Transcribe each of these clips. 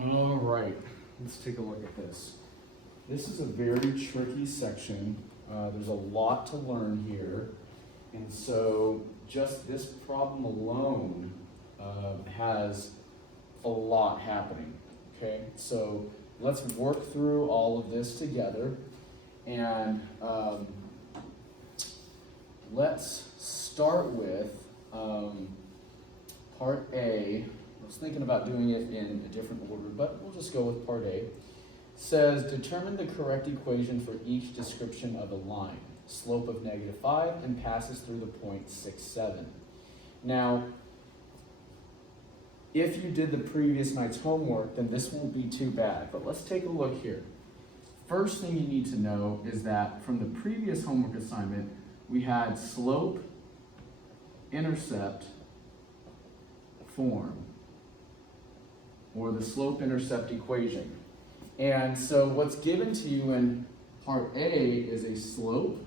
All right, let's take a look at this. This is a very tricky section. There's a lot to learn here. And so just this problem alone has a lot happening, okay? So let's work through all of this together. And let's start with part A. I was thinking about doing it in a different order, but we'll just go with part A. It says, determine the correct equation for each description of a line, slope of -5, and passes through the point 6, 7. Now, if you did the previous night's homework, then this won't be too bad, but let's take a look here. First thing you need to know is that from the previous homework assignment, we had slope-intercept form, or the slope-intercept equation. And so what's given to you in part A is a slope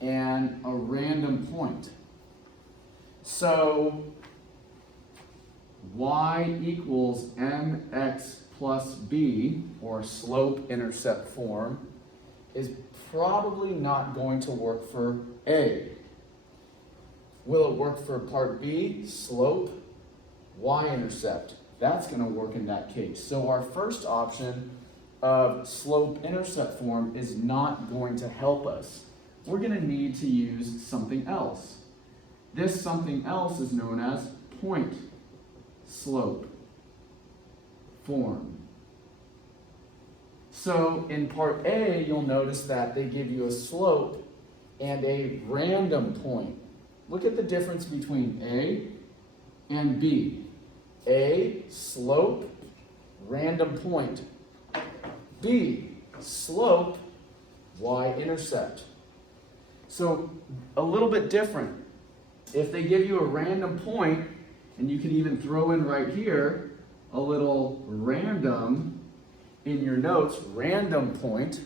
and a random point. So y equals mx plus b, or slope-intercept form, is probably not going to work for A. Will it work for part B, slope, y-intercept? That's going to work in that case. So our first option of slope-intercept form is not going to help us. We're going to need to use something else. This something else is known as point slope form. So in part A, you'll notice that they give you a slope and a random point. Look at the difference between A and B. A, slope, random point. B, slope, y-intercept. So a little bit different. If they give you a random point, and you can even throw in right here a little random in your notes, random point,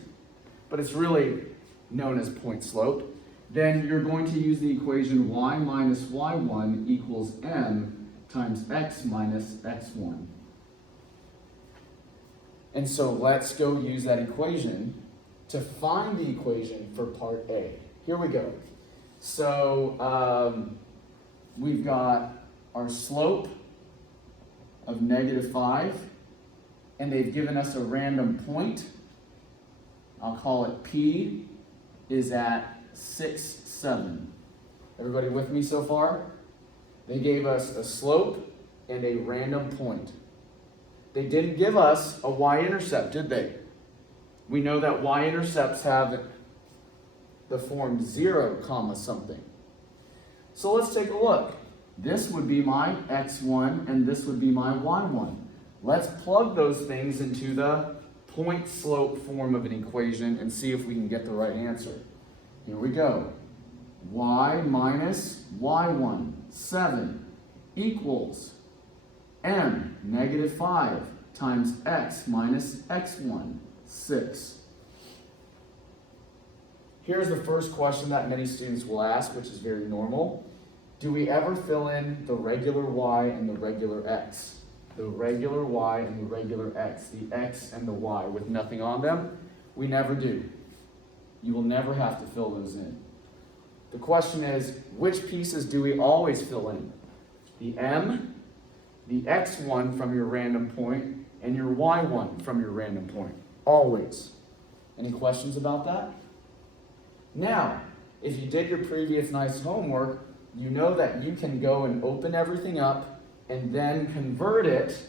but it's really known as point slope, then you're going to use the equation y minus y1 equals m times x minus x1. And so let's go use that equation to find the equation for part A. Here we go. So we've got our slope of -5, and they've given us a random point. I'll call it P is at 6, 7. Everybody with me so far? They gave us a slope and a random point. They didn't give us a y-intercept, did they? We know that y-intercepts have the form 0, something. So let's take a look. This would be my x1 and this would be my y1. Let's plug those things into the point slope form of an equation and see if we can get the right answer. Here we go. Y minus y1, 7, equals m, -5, times x minus x1, 6. Here's the first question that many students will ask, which is very normal. Do we ever fill in the regular y and the regular x? The regular y and the regular x, the x and the y with nothing on them? We never do. You will never have to fill those in. The question is, which pieces do we always fill in? The m, the x1 from your random point, and your y1 from your random point. Always. Any questions about that? Now, if you did your previous night's homework, you know that you can go and open everything up and then convert it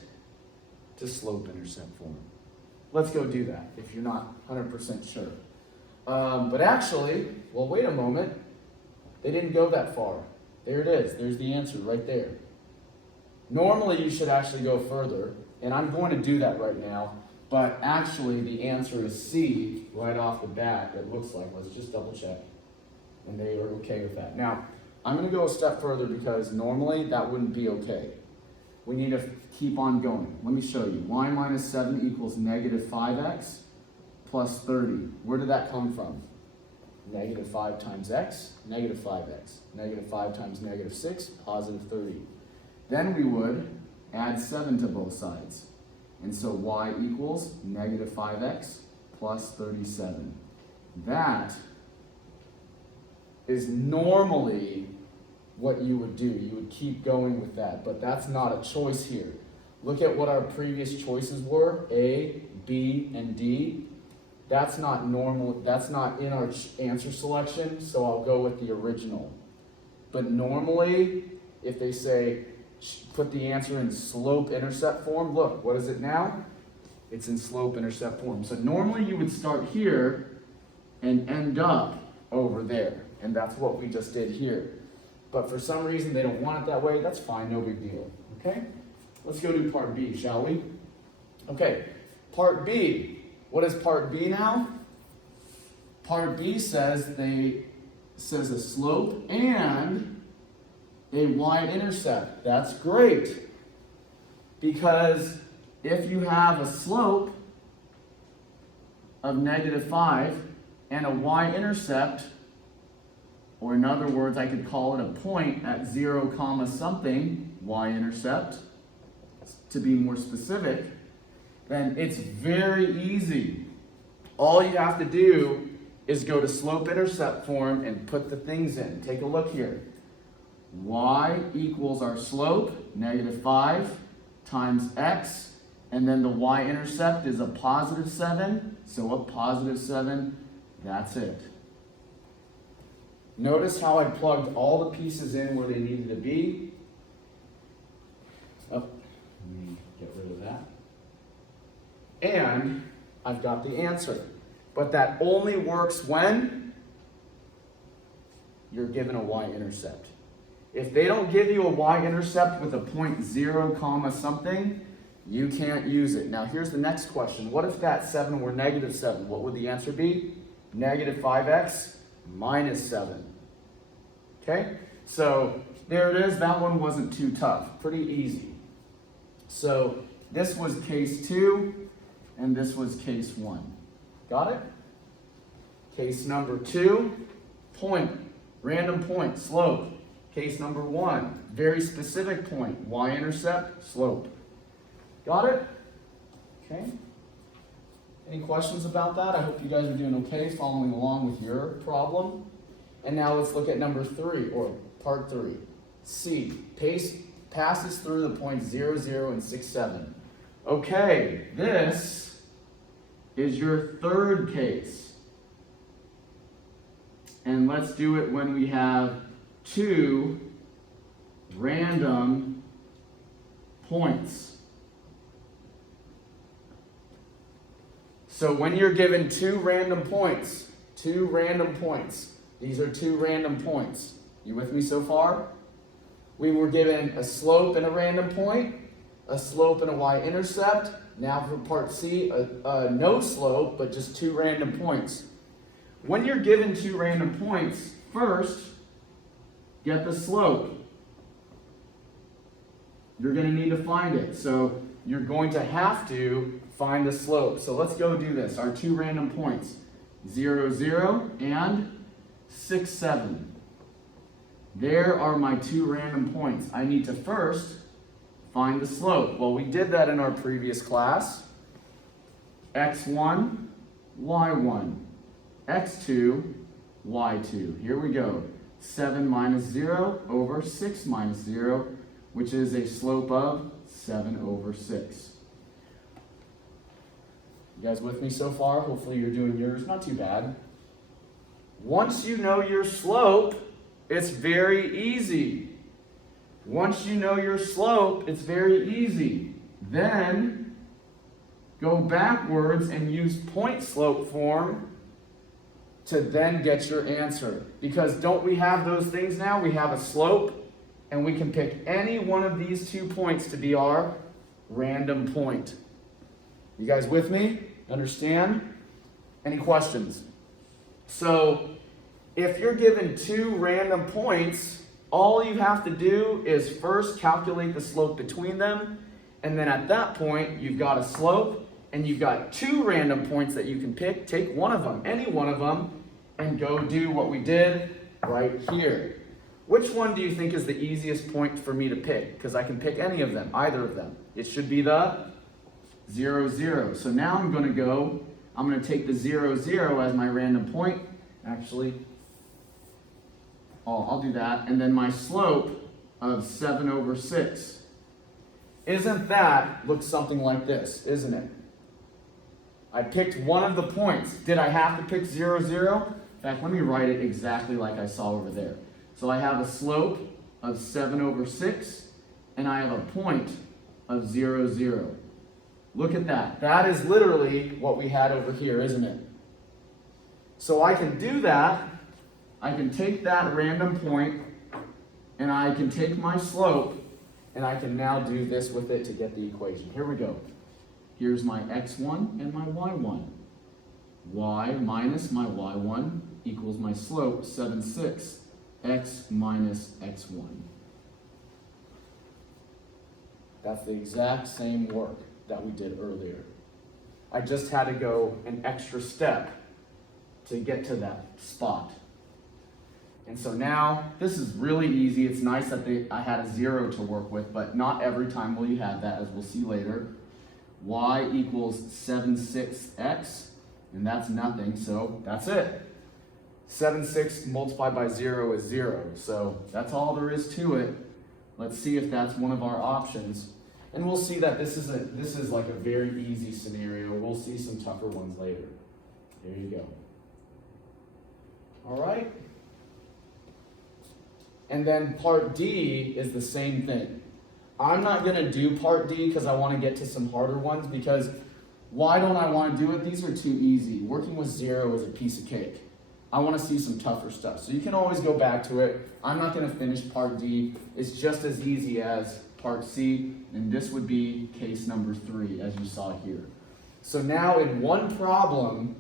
to slope-intercept form. Let's go do that if you're not 100% sure. But actually, well, wait a moment. They didn't go that far. There it is. There's the answer right there. Normally, you should actually go further, and I'm going to do that right now, but actually, the answer is C right off the bat, it looks like. Let's just double check. And they are okay with that. Now, I'm going to go a step further because normally that wouldn't be okay. We need to keep on going. Let me show you. Y minus 7 equals -5x plus 30. Where did that come from? -5 times x, -5x. -5 times -6, +30. Then we would add 7 to both sides. And so y equals negative 5x plus 37. That is normally what you would do. You would keep going with that, but that's not a choice here. Look at what our previous choices were, A, B, and D. That's not normal, that's not in our answer selection, so I'll go with the original. But normally, if they say, put the answer in slope-intercept form, look, what is it now? It's in slope-intercept form. So normally you would start here and end up over there, and that's what we just did here. But for some reason they don't want it that way, that's fine, no big deal, okay? Let's go to part B, shall we? Okay, part B. What is part B now? Part B says a slope and a y-intercept. That's great. Because if you have a slope of negative 5 and a y-intercept, or in other words, I could call it a point at 0 comma something, y-intercept, to be more specific, then it's very easy. All you have to do is go to slope-intercept form and put the things in. Take a look here. Y equals our slope, negative 5, times x, and then the y-intercept is a positive 7, so a positive 7, that's it. Notice how I plugged all the pieces in where they needed to be. Oh, let me get rid of that. And I've got the answer. But that only works when you're given a y-intercept. If they don't give you a y-intercept with a point 0 comma something, you can't use it. Now here's the next question. What if that 7 were negative 7? What would the answer be? Negative 5x minus 7. Okay? So there it is. That one wasn't too tough. Pretty easy. So this was case 2. And this was case 1. Got it? Case number 2, point, random point, slope. Case number 1, very specific point, y-intercept, slope. Got it? Okay. Any questions about that? I hope you guys are doing okay following along with your problem. And now let's look at number 3, or part 3. C, passes through the points 0, 0, and 6, 7. Okay, this is your third case. And let's do it when we have 2 random points. So when you're given 2 random points, these are 2 random points. You with me so far? We were given a slope and a random point, a slope and a y-intercept. Now for part C, no slope, but just 2 random points. When you're given 2 random points, first, get the slope. You're going to need to find it. So you're going to have to find the slope. So let's go do this. Our 2 random points, 0, 0, and 6, 7. There are my 2 random points. I need to first find the slope. Well, we did that in our previous class. x1, y1, x2, y2. Here we go. 7 minus 0 over 6 minus 0, which is a slope of 7 over 6. You guys with me so far? Hopefully you're doing yours not too bad. Once you know your slope, it's very easy. Once you know your slope, it's very easy. Then go backwards and use point slope form to then get your answer. Because don't we have those things now? We have a slope, and we can pick any one of these 2 points to be our random point. You guys with me? Understand? Any questions? So if you're given 2 random points, all you have to do is first calculate the slope between them, and then at that point, you've got a slope, and you've got 2 random points that you can pick. Take one of them, any one of them, and go do what we did right here. Which one do you think is the easiest point for me to pick? Because I can pick any of them, either of them. It should be the 0, 0. So now I'm going to take the 0, 0 as my random point. Actually, I'll do that. And then my slope of 7 over 6. Isn't that, looks something like this, isn't it? I picked one of the points. Did I have to pick 0, 0? In fact, let me write it exactly like I saw over there. So I have a slope of 7 over 6, and I have a point of 0, 0. Look at that. That is literally what we had over here, isn't it? So I can do that. I can take that random point, and I can take my slope, and I can now do this with it to get the equation. Here we go. Here's my x1 and my y1. Y minus my y1 equals my slope, 7/6, x minus x1. That's the exact same work that we did earlier. I just had to go an extra step to get to that spot. And so now, this is really easy. It's nice that I had a 0 to work with, but not every time will you have that, as we'll see later. Y equals 7/6 x, and that's nothing, so that's it. 7/6 multiplied by 0 is 0, so that's all there is to it. Let's see if that's one of our options. And we'll see that this is like a very easy scenario. We'll see some tougher ones later. There you go. All right. And then part D is the same thing. I'm not going to do part D because I want to get to some harder ones, because why don't I want to do it? These are too easy. Working with 0 is a piece of cake. I want to see some tougher stuff. So you can always go back to it. I'm not going to finish part D. It's just as easy as part C, and this would be case number 3, as you saw here. So now in one problem,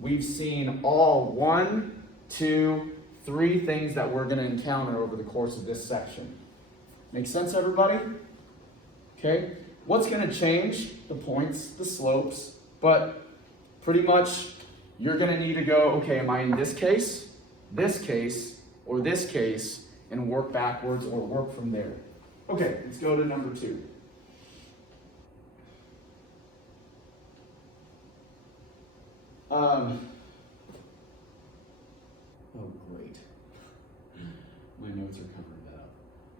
we've seen all 1, 2, 3 things that we're going to encounter over the course of this section. Make sense, everybody? Okay. What's going to change? The points, the slopes, but pretty much you're going to need to go, okay, am I in this case, or this case, and work backwards or work from there. Okay, let's go to number 2. Oh, great. My notes are covering that up.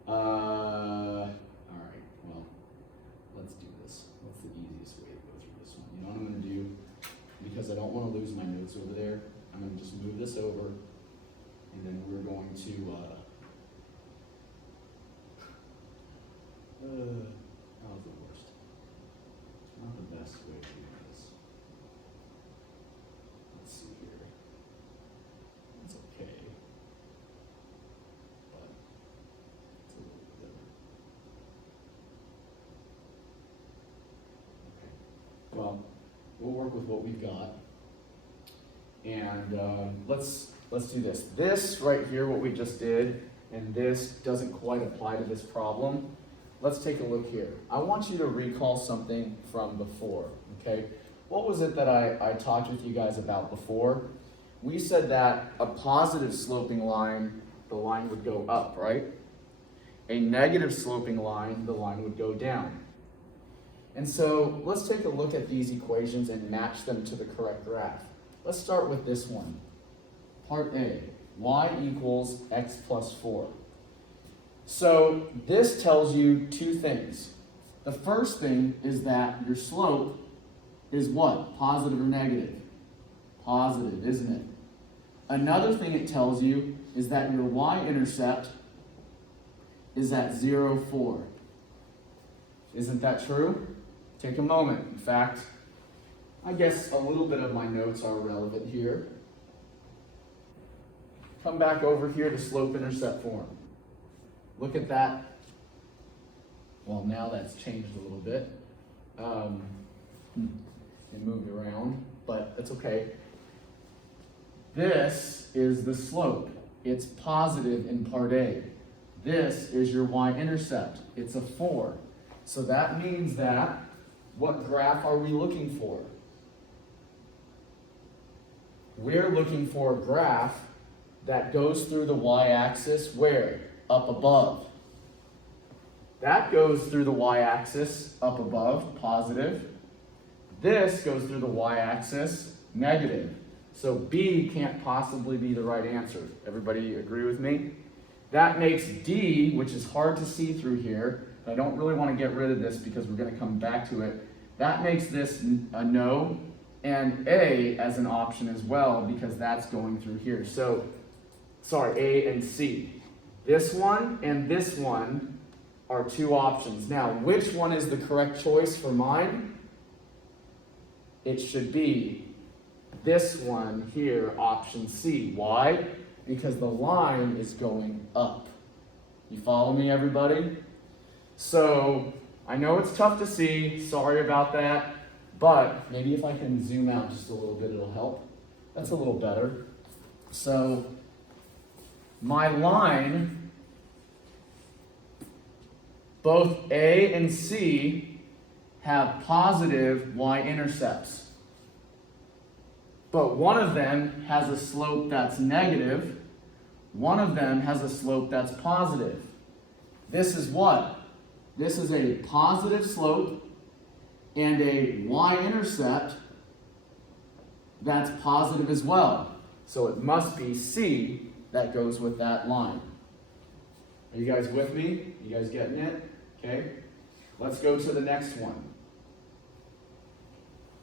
All right, well, let's do this. What's the easiest way to go through this one? You know what I'm going to do? Because I don't want to lose my notes over there, I'm going to just move this over, and then we're going to, that was the worst. It's not the best way to do this. Let's see here. It's okay. But it's a little bit different. Okay. Well, we'll work with what we've got. And let's do this. This right here, what we just did, and this doesn't quite apply to this problem. Let's take a look here. I want you to recall something from before, okay? What was it that I talked with you guys about before? We said that a positive sloping line, the line would go up, right? A negative sloping line, the line would go down. And so let's take a look at these equations and match them to the correct graph. Let's start with this one. Part A, y equals x plus 4. So this tells you 2 things. The first thing is that your slope is what? Positive or negative? Positive, isn't it? Another thing it tells you is that your y-intercept is at 0, 4. Isn't that true? Take a moment. In fact, I guess a little bit of my notes are relevant here. Come back over here to slope-intercept form. Look at that. Well, now that's changed a little bit. It moved around, but that's okay. This is the slope. It's positive in part A. This is your y-intercept. It's a 4. So that means that, what graph are we looking for? We're looking for a graph that goes through the y-axis where? Up above. That goes through the y-axis up above, positive. This goes through the y-axis, negative. So B can't possibly be the right answer. Everybody agree with me? That makes D, which is hard to see through here, I don't really want to get rid of this because we're going to come back to it. That makes this a no, and A as an option as well because that's going through here. So, sorry, A and C. This one and this one are two options. Now, which one is the correct choice for mine? It should be this one here, option C. Why? Because the line is going up. You follow me, everybody? So, I know it's tough to see, sorry about that, but maybe if I can zoom out just a little bit, it'll help. That's a little better. So, my line, both A and C have positive y-intercepts. But one of them has a slope that's negative, one of them has a slope that's positive. This is what? This is a positive slope and a y-intercept that's positive as well. So it must be C that goes with that line. Are you guys with me? You guys getting it? Okay. Let's go to the next one.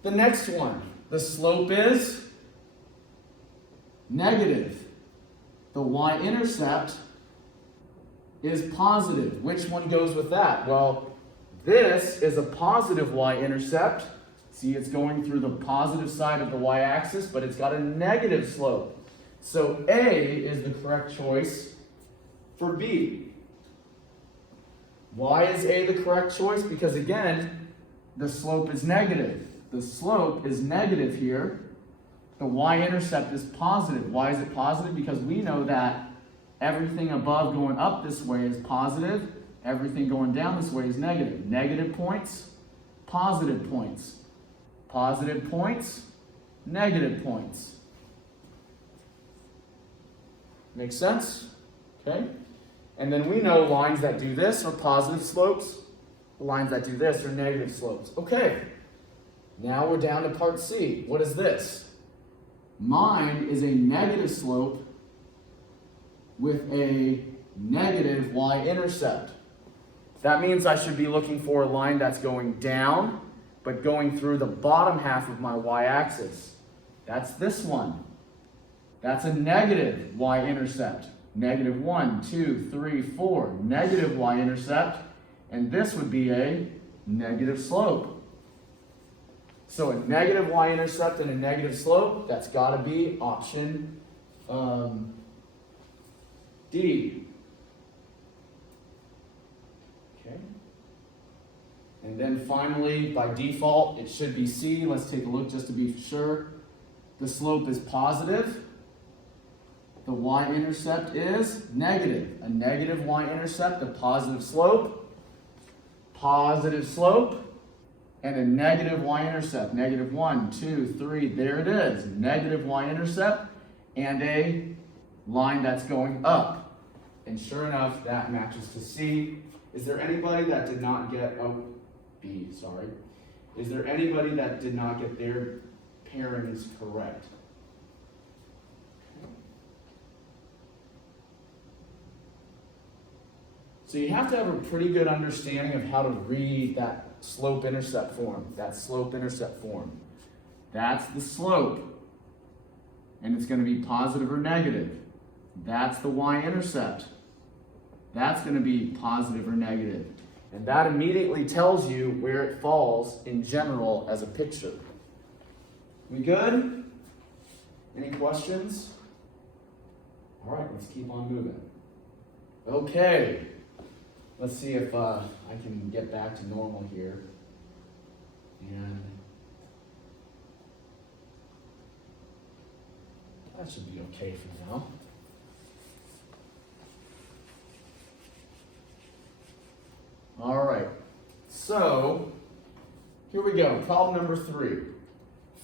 The next one. The slope is negative. The y-intercept is positive. Which one goes with that? Well, this is a positive y-intercept. See, it's going through the positive side of the y-axis, but it's got a negative slope. So A is the correct choice for B. Why is A the correct choice? Because again, the slope is negative. The slope is negative here. The y-intercept is positive. Why is it positive? Because we know that everything above going up this way is positive. Everything going down this way is negative. Negative points, positive points. Positive points, negative points. Make sense? Okay? And then we know lines that do this are positive slopes. Lines that do this are negative slopes. Okay. Now we're down to part C. What is this? Mine is a negative slope with a negative y-intercept. That means I should be looking for a line that's going down, but going through the bottom half of my y-axis. That's this one. That's a negative y-intercept. Negative 1, 2, 3, 4. Negative y-intercept. And this would be a negative slope. So a negative y-intercept and a negative slope, that's got to be option D. Okay. And then finally, by default, it should be C. Let's take a look just to be sure. The slope is positive. The y-intercept is negative. A negative y-intercept, a positive slope, and a negative y-intercept. Negative 1, 2, 3, there it is. Negative y-intercept and a line that's going up. And sure enough, that matches to C. Is there anybody that did not get, B, sorry. Is there anybody that did not get their pairings correct? So you have to have a pretty good understanding of how to read that slope-intercept form. That's the slope. And it's going to be positive or negative. That's the y-intercept. That's going to be positive or negative. And that immediately tells you where it falls in general as a picture. We good? Any questions? All right, let's keep on moving. Okay. Let's see if I can get back to normal here. And that should be okay for now. All right, so here we go. Problem number 3.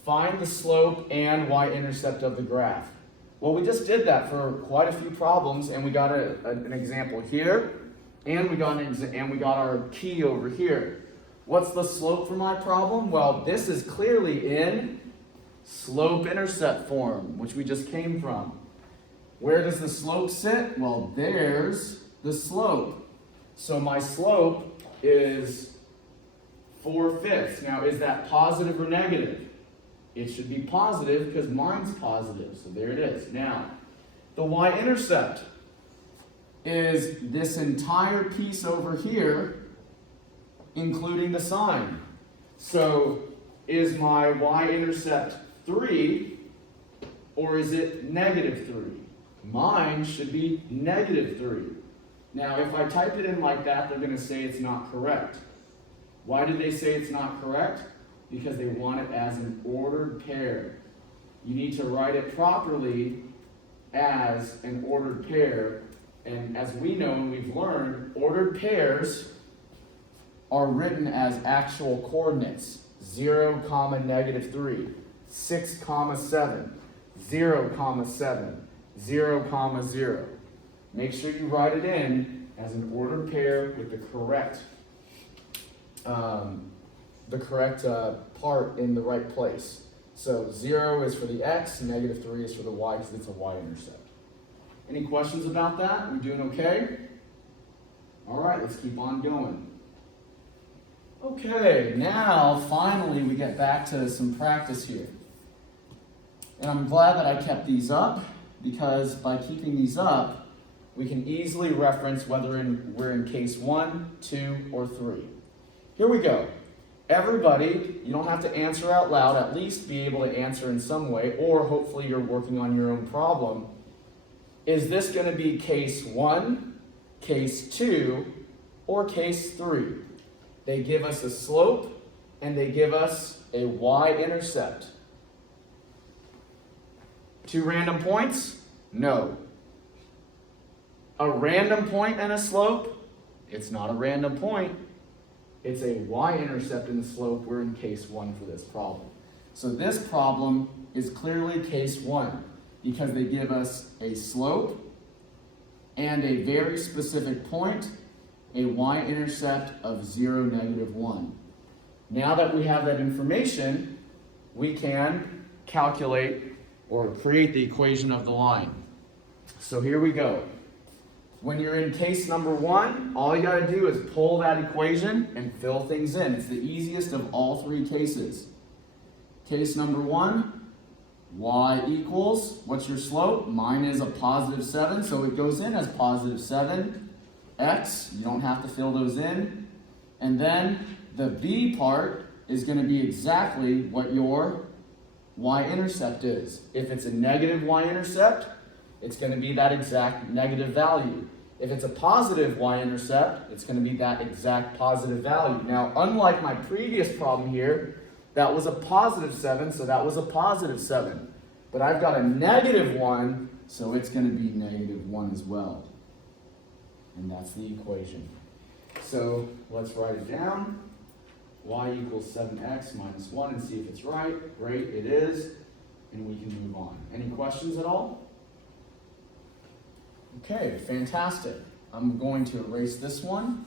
Find the slope and y-intercept of the graph. Well, we just did that for quite a few problems, and we got an example here. And we got our key over here. What's the slope for my problem? Well, this is clearly in slope-intercept form, which we just came from. Where does the slope sit? Well, there's the slope. So my slope is 4/5. Now, is that positive or negative? It should be positive because mine's positive. So there it is. Now, the y-intercept is this entire piece over here, including the sine. So is my y-intercept 3 or is it -3? Mine should be -3. Now, if I type it in like that, they're going to say it's not correct. Why did they say it's not correct? Because they want it as an ordered pair. You need to write it properly as an ordered pair. And as we know and we've learned, ordered pairs are written as actual coordinates. 0, -3, 6, 7, 0, 7, 0, 0. Make sure you write it in as an ordered pair with the correct part in the right place. So 0 is for the x, -3 is for the y because it's a y-intercept. Any questions about that? We doing okay? All right, let's keep on going. Okay, now finally we get back to some practice here. And I'm glad that I kept these up because by keeping these up, we can easily reference whether we're in case 1, 2, or 3. Here we go. Everybody, you don't have to answer out loud, at least be able to answer in some way, or hopefully you're working on your own problem. Is this going to be case 1, case 2, or case 3? They give us a slope and they give us a y-intercept. 2 random points? No. A random point and a slope? It's not a random point. It's a y-intercept in the slope. We're in case 1 for this problem. So this problem is clearly case 1 because they give us a slope and a very specific point, a y-intercept of 0, -1. Now that we have that information, we can calculate or create the equation of the line. So here we go. When you're in case number 1, all you got to do is pull that equation and fill things in. It's the easiest of all 3 cases. Case number 1, y equals, what's your slope? Mine is a +7, so it goes in as +7. X, you don't have to fill those in. And then the b part is going to be exactly what your y-intercept is. If it's a negative y-intercept, it's going to be that exact negative value. If it's a positive y-intercept, it's going to be that exact positive value. Now, unlike my previous problem here, that was a +7, so that was a +7. But I've got a -1, so it's going to be -1 as well. And that's the equation. So let's write it down. Y equals 7x minus 1 and see if it's right. Great, it is. And we can move on. Any questions at all? Okay, fantastic. I'm going to erase this one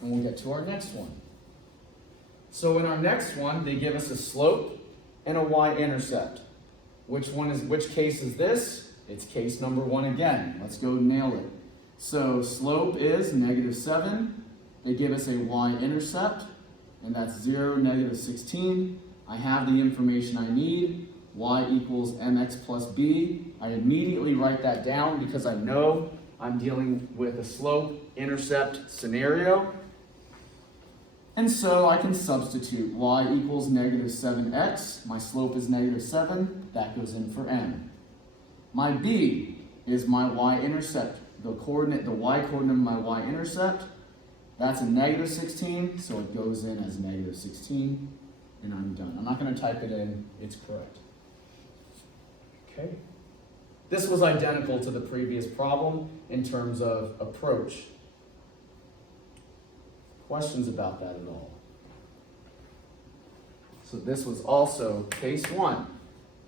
and we'll get to our next one. So in our next one, they give us a slope and a y-intercept. Which case is this? It's case number 1 again. Let's go nail it. So slope is -7. They give us a y-intercept, and that's 0, -16. I have the information I need. Y equals mx plus b. I immediately write that down because I know I'm dealing with a slope-intercept scenario. And so I can substitute y equals -7x. My slope is -7. That goes in for m. My b is my y-intercept. The y coordinate of my y-intercept. That's a -16, so it goes in as -16, and I'm done. I'm not going to type it in. It's correct. Okay. This was identical to the previous problem in terms of approach. Questions about that at all? So this was also case 1.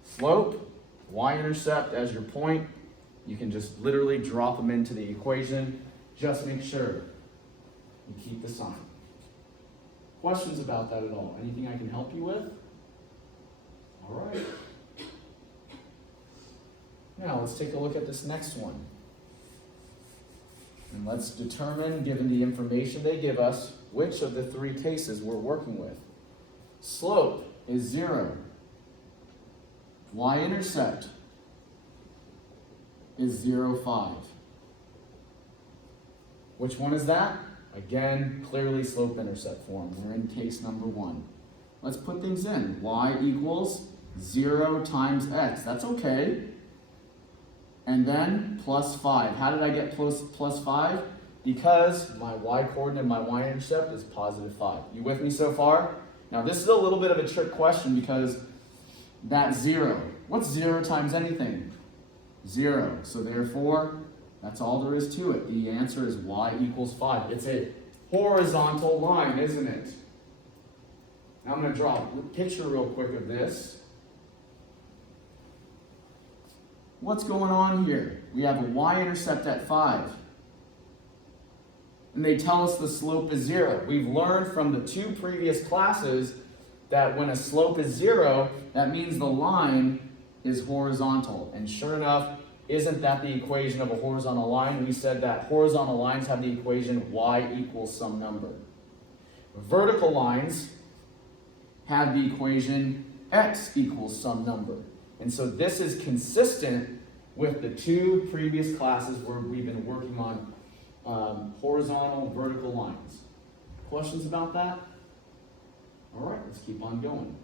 Slope, y-intercept as your point. You can just literally drop them into the equation. Just make sure you keep the sign. Questions about that at all? Anything I can help you with? All right. Now let's take a look at this next one. And let's determine, given the information they give us, which of the three cases we're working with. Slope is 0. Y-intercept is 0, 5. Which one is that? Again, clearly slope-intercept form. We're in case number 1. Let's put things in. Y equals 0 times x. That's okay. And then plus 5. How did I get plus 5? Because my y-coordinate, my y-intercept is positive 5. You with me so far? Now this is a little bit of a trick question because that's 0. What's 0 times anything? 0. So therefore, that's all there is to it. The answer is y equals 5. It's a horizontal line, isn't it? Now I'm going to draw a picture real quick of this. What's going on here? We have a y-intercept at 5. And they tell us the slope is 0. We've learned from the 2 previous classes that when a slope is 0, that means the line is horizontal. And sure enough, isn't that the equation of a horizontal line? We said that horizontal lines have the equation y equals some number. Vertical lines have the equation x equals some number. And so this is consistent with the 2 previous classes where we've been working on horizontal, vertical lines. Questions about that? All right, let's keep on going.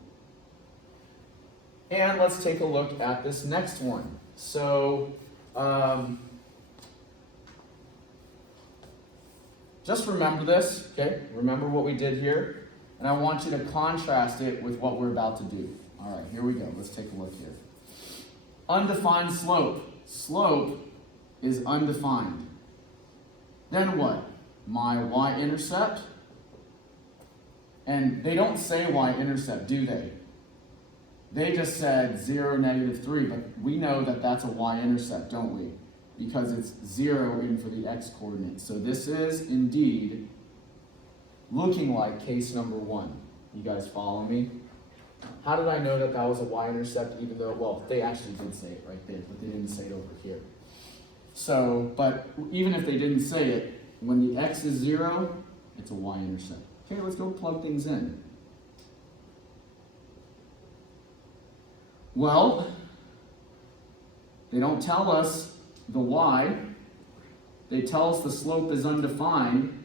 And let's take a look at this next one. So, just remember this, okay? Remember what we did here. And I want you to contrast it with what we're about to do. All right, here we go. Let's take a look here. Undefined slope. Slope is undefined. Then what? My y-intercept. And they don't say y-intercept, do they? They just said 0, -3, but we know that that's a y-intercept, don't we? Because it's 0 in for the x-coordinate. So this is indeed looking like case number 1. You guys follow me? How did I know that that was a y-intercept even though, well, they actually did say it right there, but they didn't say it over here. So, but even if they didn't say it, when the x is 0, it's a y-intercept. Okay, let's go plug things in. Well, they don't tell us the y. They tell us the slope is undefined.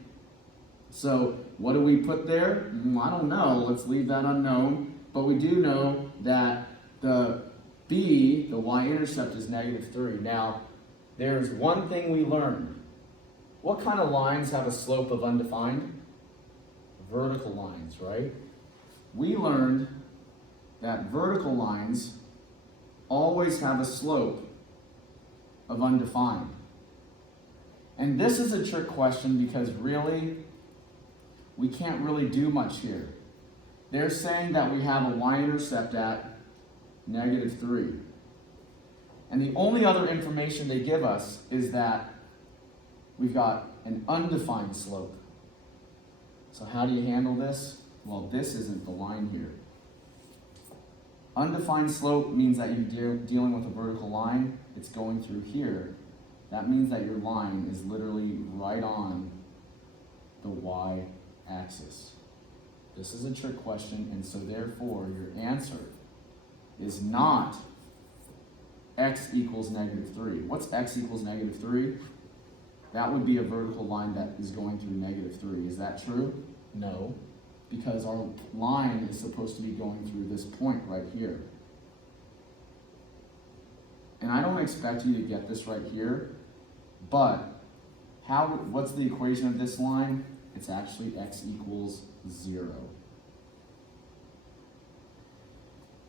So what do we put there? I don't know. Let's leave that unknown. But we do know that the b, the y-intercept, is -3. Now, there's one thing we learned. What kind of lines have a slope of undefined? Vertical lines, right? We learned that vertical lines always have a slope of undefined. And this is a trick question because really, we can't really do much here. They're saying that we have a y-intercept at -3. And the only other information they give us is that we've got an undefined slope. So how do you handle this? Well, this isn't the line here. Undefined slope means that you're dealing with a vertical line. It's going through here. That means that your line is literally right on the y-axis. This is a trick question, and so therefore your answer is not x equals -3. What's x equals -3? That would be a vertical line that is going through -3. Is that true? No, because our line is supposed to be going through this point right here. And I don't expect you to get this right here, but what's the equation of this line? It's actually x equals 0.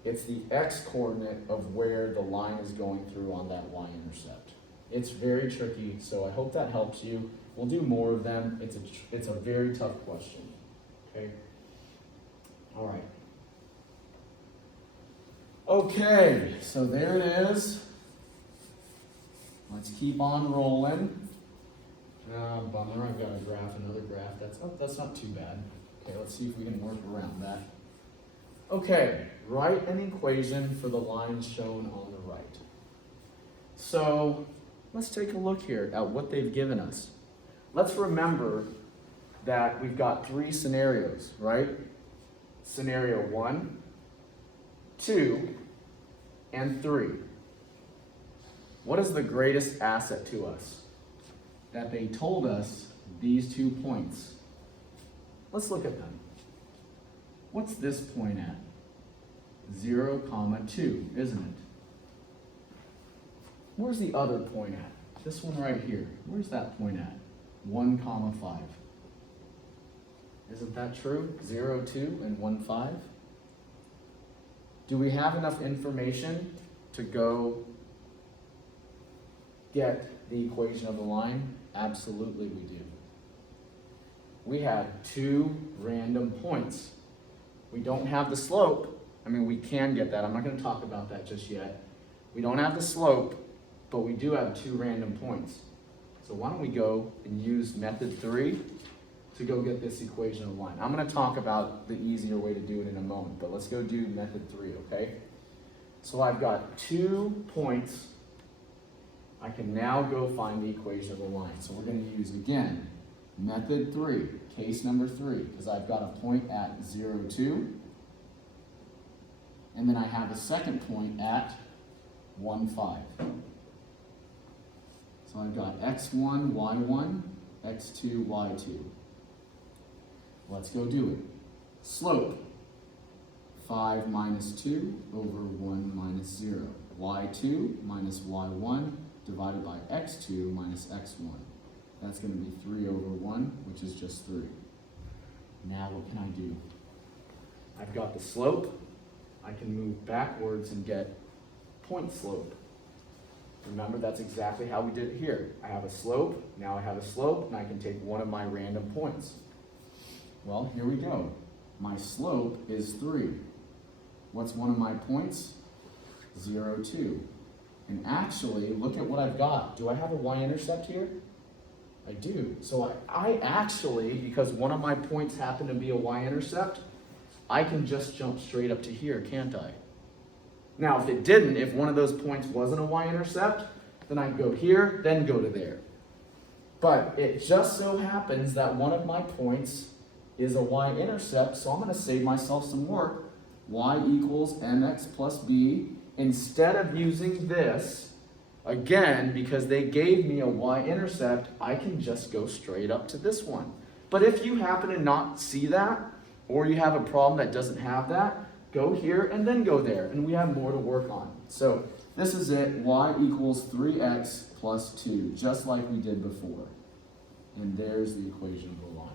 It's the x-coordinate of where the line is going through on that y-intercept. It's very tricky, so I hope that helps you. We'll do more of them. It's a very tough question. Okay? All right. Okay, so there it is. Let's keep on rolling. Bummer, I've got to graph another graph. That's not too bad. Okay, let's see if we can work around that. Okay, write an equation for the lines shown on the right. So let's take a look here at what they've given us. Let's remember that we've got three scenarios, right? Scenario 1, 2, and 3. What is the greatest asset to us? That they told us these 2 points. Let's look at them. What's this point at? 0, 2, isn't it? Where's the other point at? This one right here. Where's that point at? 1, 5. Isn't that true? 0, 2, and 1, 5. Do we have enough information to go get the equation of the line? Absolutely we do. We had 2 random points. We don't have the slope. I mean, we can get that. I'm not going to talk about that just yet. We don't have the slope, but we do have 2 random points. So why don't we go and use method 3 to go get this equation of the line. I'm going to talk about the easier way to do it in a moment, but let's go do method 3, okay? So I've got 2 points. I can now go find the equation of the line. So we're going to use, again, method 3, case number 3, because I've got a point at 0, 2, and then I have a second point at 1, 5. So I've got x1, y1, x2, y2. Let's go do it. Slope, 5 minus 2 over 1 minus 0. y2 minus y1 divided by x2 minus x1. That's going to be 3 over 1, which is just 3. Now what can I do? I've got the slope. I can move backwards and get point slope. Remember, that's exactly how we did it here. I have a slope, now I have a slope, and I can take one of my random points. Well, here we go. My slope is 3. What's one of my points? 0, 2. And actually, look at what I've got. Do I have a y-intercept here? I do. So I actually, because one of my points happened to be a y-intercept, I can just jump straight up to here, can't I? Now, if it didn't, if one of those points wasn't a y-intercept, then I'd go here, then go to there. But it just so happens that one of my points is a y-intercept, so I'm going to save myself some work. Y equals mx plus b. Instead of using this, again, because they gave me a y-intercept, I can just go straight up to this one. But if you happen to not see that, or you have a problem that doesn't have that, go here and then go there, and we have more to work on. So this is it, y equals 3x plus 2, just like we did before. And there's the equation of the line.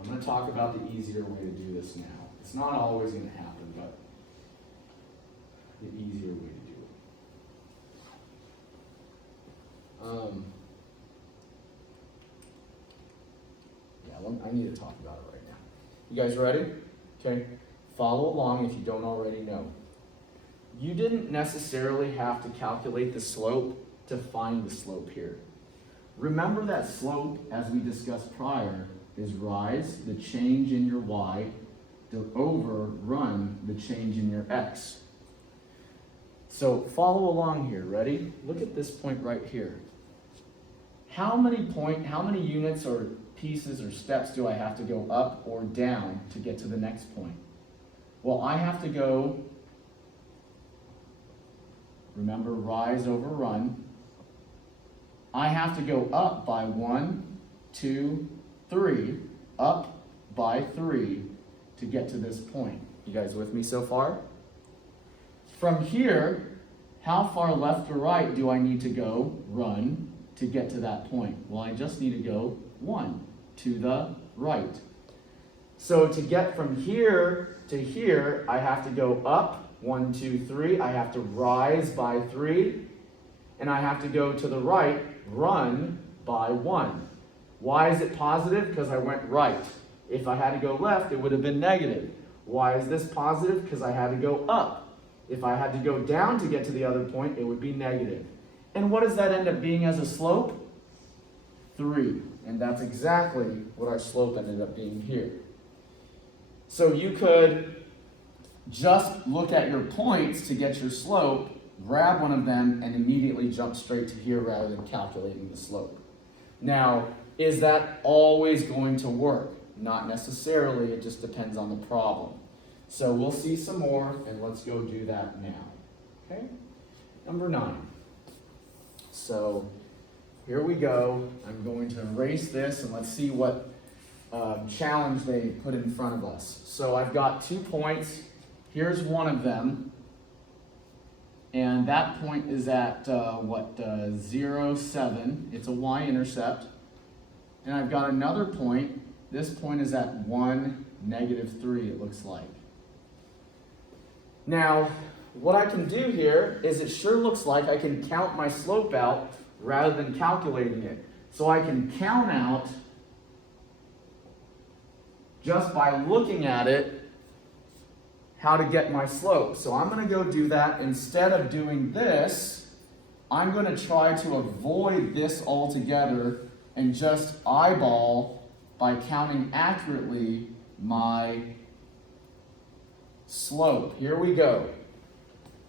I'm going to talk about the easier way to do this now. It's not always going to happen, but the easier way to do it. I need to talk about it right now. You guys ready? Okay. Follow along if you don't already know. You didn't necessarily have to calculate the slope to find the slope here. Remember that slope, as we discussed prior, is rise, the change in your y, over run the change in your x. So follow along here, ready? Look at this point right here. How many units or pieces or steps do I have to go up or down to get to the next point? Well, I have to go, remember, rise over run. I have to go up by 1, 2, 3, up by 3 to get to this point. You guys with me so far? From here, how far left or right do I need to go, run, to get to that point? Well, I just need to go 1 to the right. So to get from here to here, I have to go up 1, 2, 3. I have to rise by 3. And I have to go to the right, run by 1. Why is it positive? Because I went right. If I had to go left, it would have been negative. Why is this positive? Because I had to go up. If I had to go down to get to the other point, it would be negative. And what does that end up being as a slope? 3. And that's exactly what our slope ended up being here. So you could just look at your points to get your slope, grab one of them, and immediately jump straight to here rather than calculating the slope. Now, is that always going to work? Not necessarily, it just depends on the problem. So we'll see some more, and let's go do that now. Okay? Number 9. So here we go. I'm going to erase this, and let's see what challenge they put in front of us. So I've got 2 points. Here's one of them. And that point is at, 0, 7. It's a y-intercept. And I've got another point. This point is at 1, -3, it looks like. Now, what I can do here is it sure looks like I can count my slope out rather than calculating it. So I can count out just by looking at it how to get my slope. So I'm going to go do that. Instead of doing this, I'm going to try to avoid this altogether and just eyeball by counting accurately my slope. Here we go.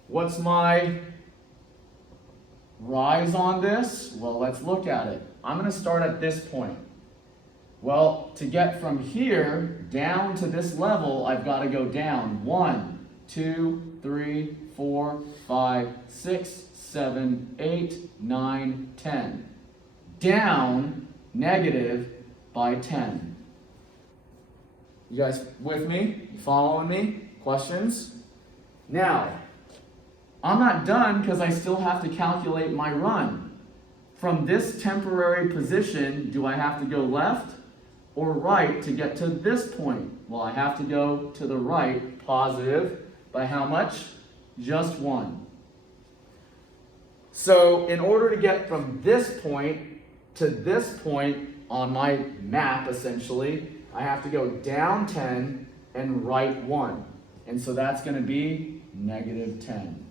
What's my rise on this? Well, let's look at it. I'm going to start at this point. Well, to get from here down to this level, I've got to go down 1, 2, 3, 4, 5, 6, 7, 8, 9, 10. Down negative by 10. You guys with me? You following me? Questions? Now, I'm not done because I still have to calculate my run. From this temporary position, do I have to go left or right to get to this point? Well, I have to go to the right, positive, by how much? Just 1. So in order to get from this point to this point on my map, essentially, I have to go down 10 and right 1. And so that's going to be -10.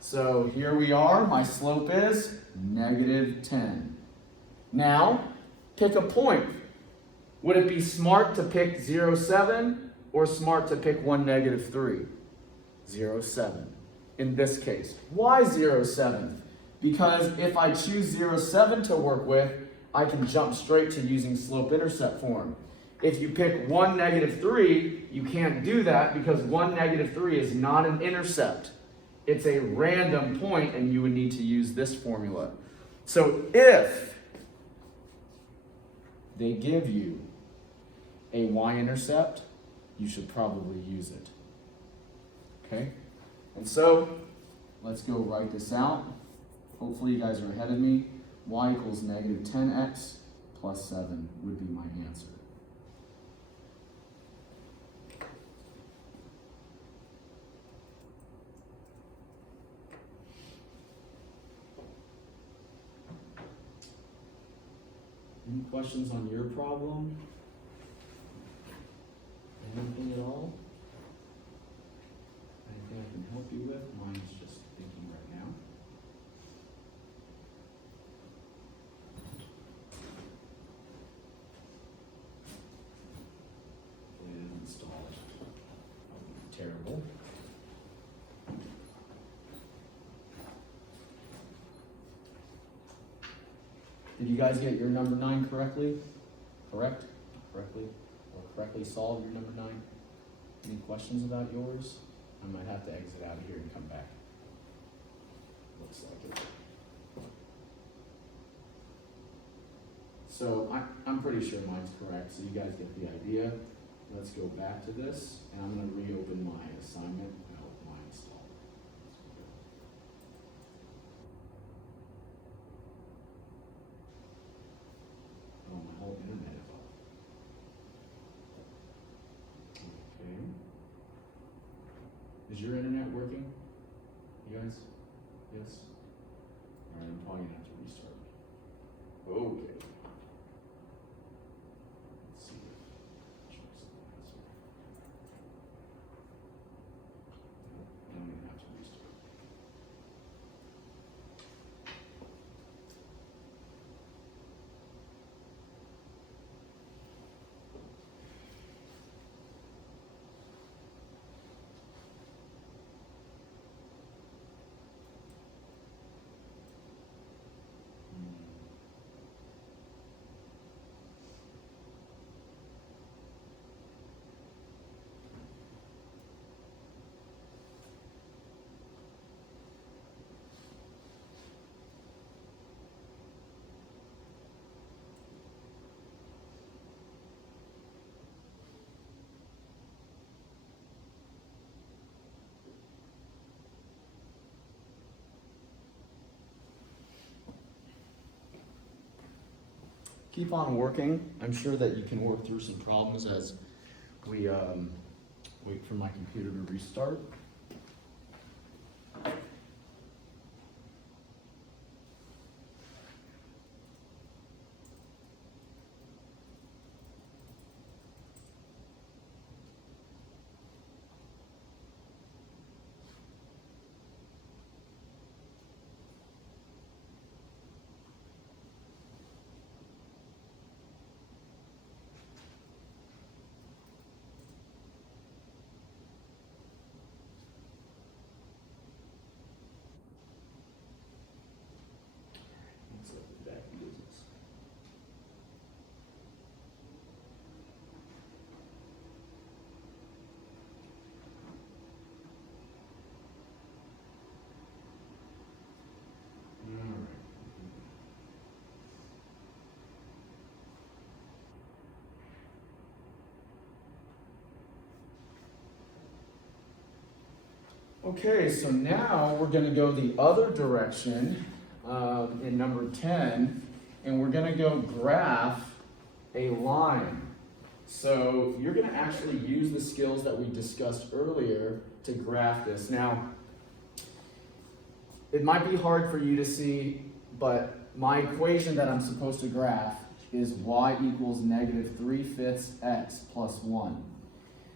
So here we are. My slope is -10. Now, pick a point. Would it be smart to pick 0, 7 or smart to pick 1, -3? 0, 7. In this case. Why 0, 7? Because if I choose 0, 7 to work with, I can jump straight to using slope-intercept form. If you pick 1, -3, you can't do that because 1, -3 is not an intercept. It's a random point, and you would need to use this formula. So if they give you a y-intercept, you should probably use it. Okay? And so, let's go write this out. Hopefully you guys are ahead of me. Y equals -10x plus 7 would be my answer. Any questions on your problem? Anything at all? Anything I can help you with? Mine's just thinking right now. Hopefully it didn't install it. That would be terrible. Did you guys get your number 9 correctly? Correct? Correctly? Or correctly solve your number 9? Any questions about yours? I might have to exit out of here and come back. Looks like it. So I'm pretty sure mine's correct, so you guys get the idea. Let's go back to this, and I'm going to reopen my assignment and help mine install. Oh, my whole internet is off. Okay. Is your internet working? You guys? Yes? Alright, I'm probably gonna have to restart. Okay. Let's see. I don't even have to restart. keep on working. I'm sure that you can work through some problems as we wait for my computer to restart. Okay, so now we're going to go the other direction in number 10, and we're going to go graph a line. So you're going to actually use the skills that we discussed earlier to graph this. Now, it might be hard for you to see, but my equation that I'm supposed to graph is y equals negative 3/5 x plus 1.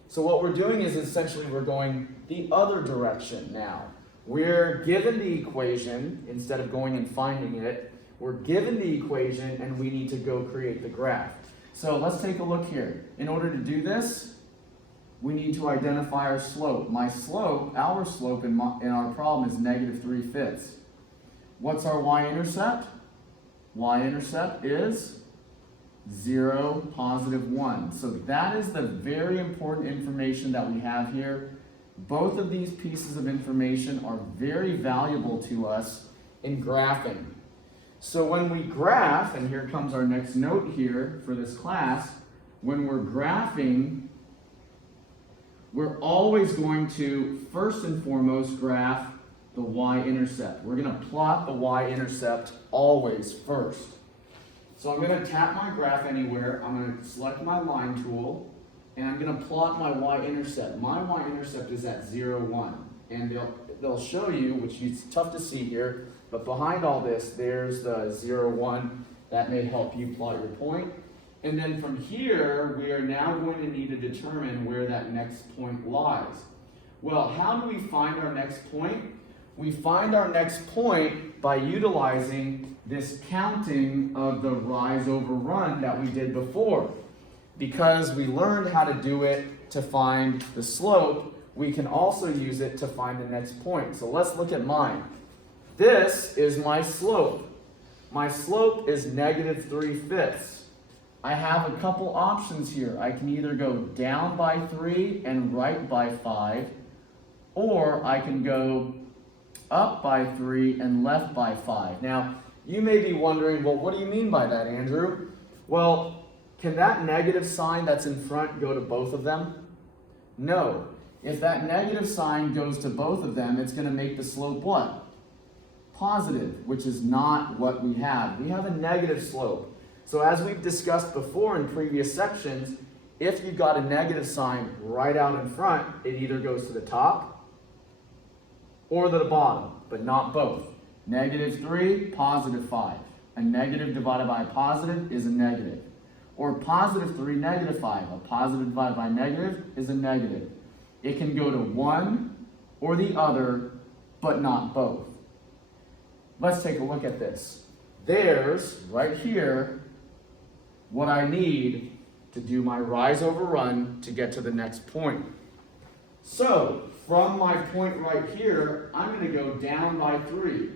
So what we're doing is essentially we're going the other direction now. We're given the equation, instead of going and finding it, we're given the equation and we need to go create the graph. So let's take a look here. In order to do this, we need to identify our slope. My slope, our slope in our problem is negative 3/5. What's our y-intercept? Y-intercept is 0, positive 1. So that is the very important information that we have here. Both of these pieces of information are very valuable to us in graphing. So when we graph, and here comes our next note here for this class, when we're graphing, we're always going to first and foremost graph the y-intercept. We're going to plot the y-intercept always first. So I'm going to tap my graph anywhere, I'm going to select my line tool, and I'm going to plot my y-intercept. My y-intercept is at 0, 1. And they'll show you, which is tough to see here, but behind all this, there's the 0, 1. That may help you plot your point. And then from here, we are now going to need to determine where that next point lies. Well, how do we find our next point? We find our next point by utilizing this counting of the rise over run that we did before. Because we learned how to do it to find the slope, we can also use it to find the next point. So let's look at mine. This is my slope. My slope is negative 3/5. I have a couple options here. I can either go down by 3 and right by 5, or I can go up by 3 and left by 5. Now, you may be wondering, well, what do you mean by that, Andrew? Well, can that negative sign that's in front go to both of them? No. If that negative sign goes to both of them, it's going to make the slope what? Positive, which is not what we have. We have a negative slope. So as we've discussed before in previous sections, if you've got a negative sign right out in front, it either goes to the top or to the bottom, but not both. Negative 3, positive 5. A negative divided by a positive is a negative. Or positive 3, negative 5. A positive divided by negative is a negative. It can go to one or the other, but not both. Let's take a look at this. There's, right here, what I need to do my rise over run to get to the next point. So, from my point right here, I'm going to go down by 3.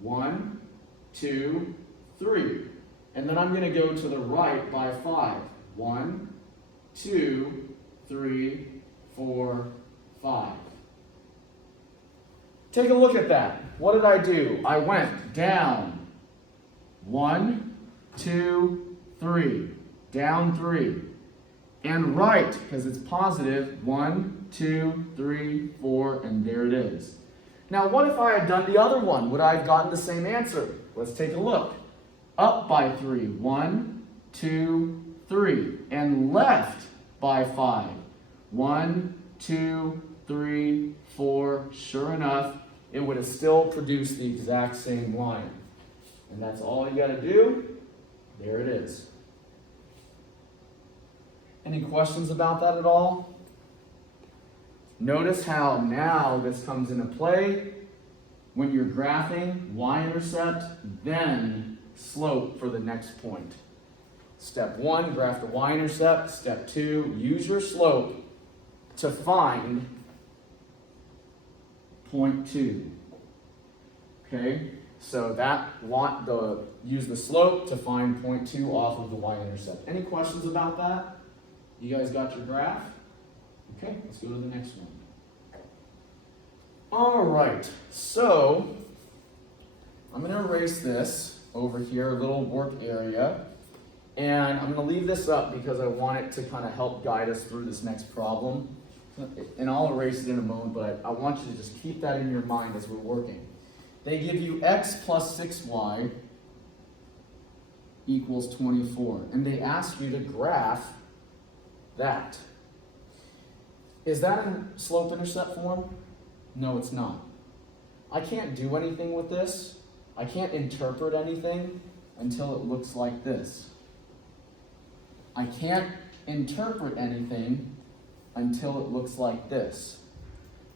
1, 2, 3. And then I'm going to go to the right by 5. 1, 2, 3, 4, 5. Take a look at that. What did I do? I went down 1, 2, 3. Down 3. And right, because it's positive, 1, 2, 3, 4, and there it is. Now, what if I had done the other one? Would I have gotten the same answer? Let's take a look. Up by 3. 1, 2, 3, and left by 5. 1, 2, 3, 4. Sure enough, it would have still produced the exact same line. And that's all you got to do. There it is. Any questions about that at all? Notice how now this comes into play when you're graphing y-intercept, then slope for the next point. Step 1, graph the y-intercept. Step 2, use your slope to find point 2. Okay, so use the slope to find point 2 off of the y-intercept. Any questions about that? You guys got your graph? Okay, let's go to the next one. All right, so I'm going to erase this over here, a little work area, and I'm going to leave this up because I want it to kind of help guide us through this next problem. And I'll erase it in a moment, but I want you to just keep that in your mind as we're working. They give you x plus 6y equals 24, and they ask you to graph that. Is that in slope-intercept form? No, it's not. I can't do anything with this. I can't interpret anything until it looks like this. I can't interpret anything until it looks like this.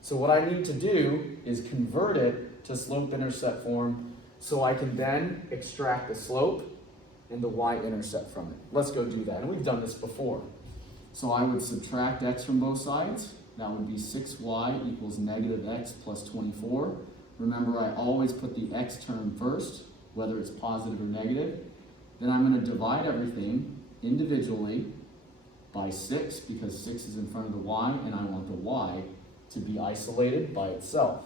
So what I need to do is convert it to slope-intercept form so I can then extract the slope and the y-intercept from it. Let's go do that. And we've done this before. So I would subtract x from both sides. That would be 6y equals negative x plus 24. Remember, I always put the x term first, whether it's positive or negative. Then I'm going to divide everything individually by 6 because 6 is in front of the y, and I want the y to be isolated by itself.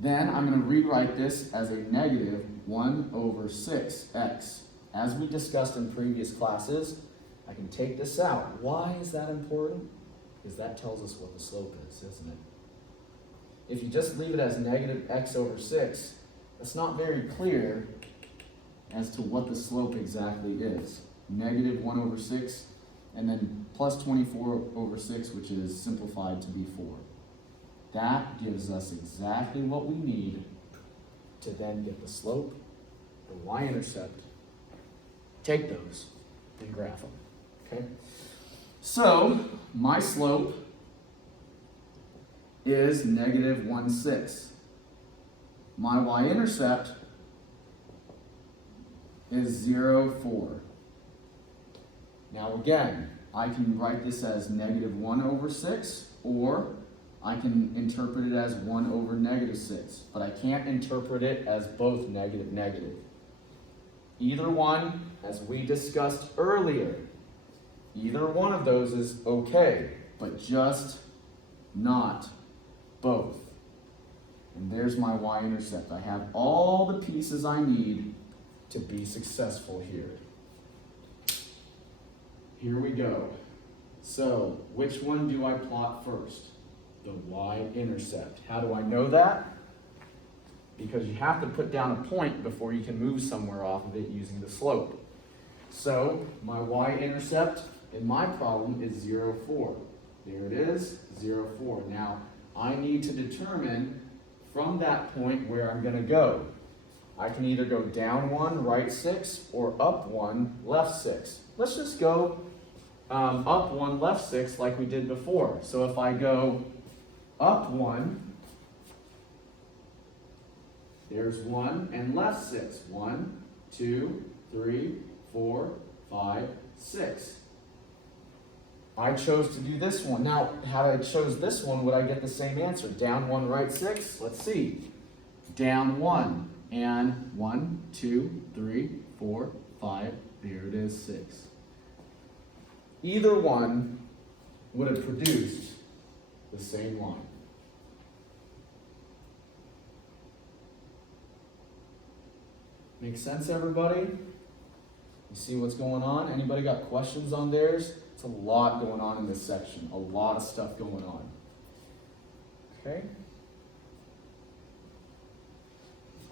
Then I'm going to rewrite this as a negative 1 over 6x. As we discussed in previous classes, I can take this out. Why is that important? Because that tells us what the slope is, isn't it? If you just leave it as negative x over 6, that's not very clear as to what the slope exactly is. Negative 1 over 6, and then plus 24 over 6, which is simplified to be 4. That gives us exactly what we need to then get the slope, the y-intercept, take those, and graph them. Okay? So, my slope is negative 1, 6. My y-intercept is 0, 4. Now again, I can write this as negative 1 over 6, or I can interpret it as 1 over negative 6, but I can't interpret it as both negative, negative. Either one, as we discussed earlier, either one of those is okay, but just not both. And there's my y-intercept. I have all the pieces I need to be successful here. Here we go. So, which one do I plot first? The y-intercept. How do I know that? Because you have to put down a point before you can move somewhere off of it using the slope. So, my y-intercept in my problem is 0, 4. There it is, 0, 4. Now, I need to determine from that point where I'm going to go. I can either go down 1, right 6, or up 1, left 6. Let's just go up 1, left 6 like we did before. So if I go up 1, there's 1, and left 6. 1, 2, 3, 4, 5, 6. I chose to do this one. Now, had I chose this one, would I get the same answer? Down 1, right 6? Let's see. Down 1, and 1, 2, 3, 4, 5, there it is, 6. Either one would have produced the same line. Make sense, everybody? You see what's going on? Anybody got questions on theirs? It's a lot going on in this section. A lot of stuff going on. Okay?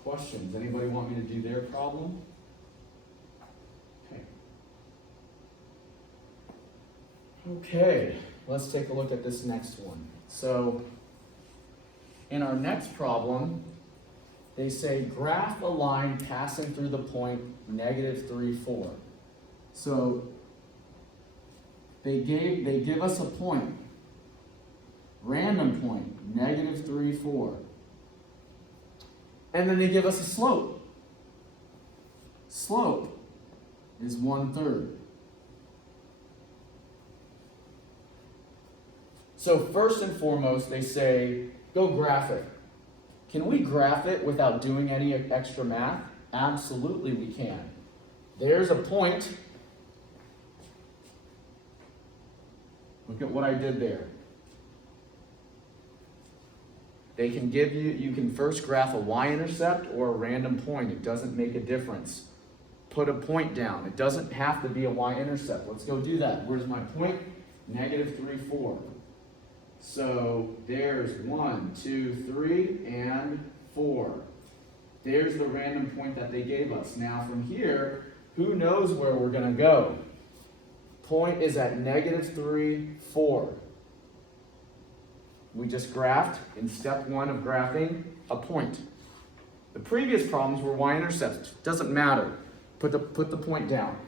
Questions? Anybody want me to do their problem? Okay. Okay, let's take a look at this next one. So, in our next problem, they say graph a line passing through the point -3, 4. So, they give us a point, random point, -3, 4. And then they give us a slope. Slope is 1/3. So first and foremost, they say, go graph it. Can we graph it without doing any extra math? Absolutely we can. There's a point. Look at what I did there. They can give you can first graph a y-intercept or a random point. It doesn't make a difference. Put a point down. It doesn't have to be a y-intercept. Let's go do that. Where's my point? -3, 4. So there's 1, 2, 3, and 4. There's the random point that they gave us. Now from here, who knows where we're going to go? Point is at -3, 4. We just graphed in step 1 of graphing a point. The previous problems were y-intercepts. Doesn't matter. Put the point down.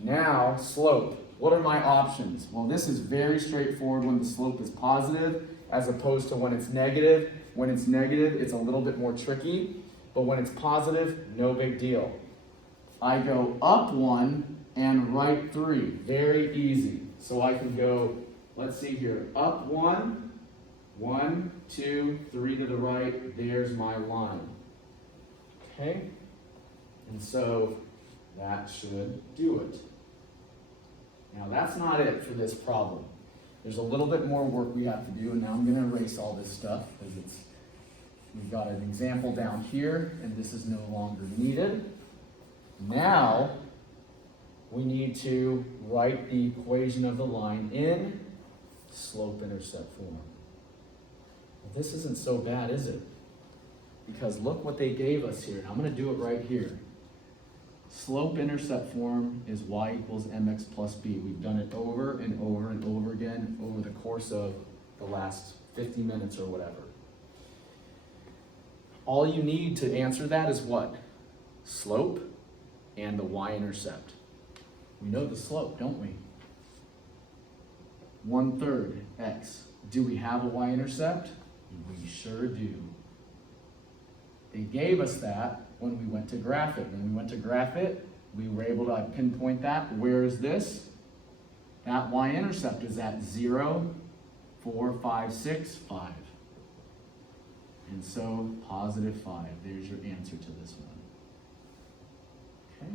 Now, slope. What are my options? Well, this is very straightforward when the slope is positive as opposed to when it's negative. When it's negative, it's a little bit more tricky, but when it's positive, no big deal. I go up 1 and right 3. Very easy. So I can go, let's see here, up 1, 1, 2, 3 to the right. There's my line. Okay? And so that should do it. Now that's not it for this problem. There's a little bit more work we have to do, and now I'm going to erase all this stuff because we've got an example down here, and this is no longer needed. Now we need to write the equation of the line in slope-intercept form. Well, this isn't so bad, is it? Because look what they gave us here, and I'm going to do it right here. Slope-intercept form is y equals mx plus b. We've done it over and over and over again over the course of the last 50 minutes or whatever. All you need to answer that is what? Slope and the y-intercept. We know the slope, don't we? 1/3 x. Do we have a y-intercept? We sure do. They gave us that when we went to graph it. When we went to graph it, we were able to pinpoint that. Where is this? That y-intercept is at 0, 4, 5, 6, 5. And so +5. There's your answer to this one. Okay.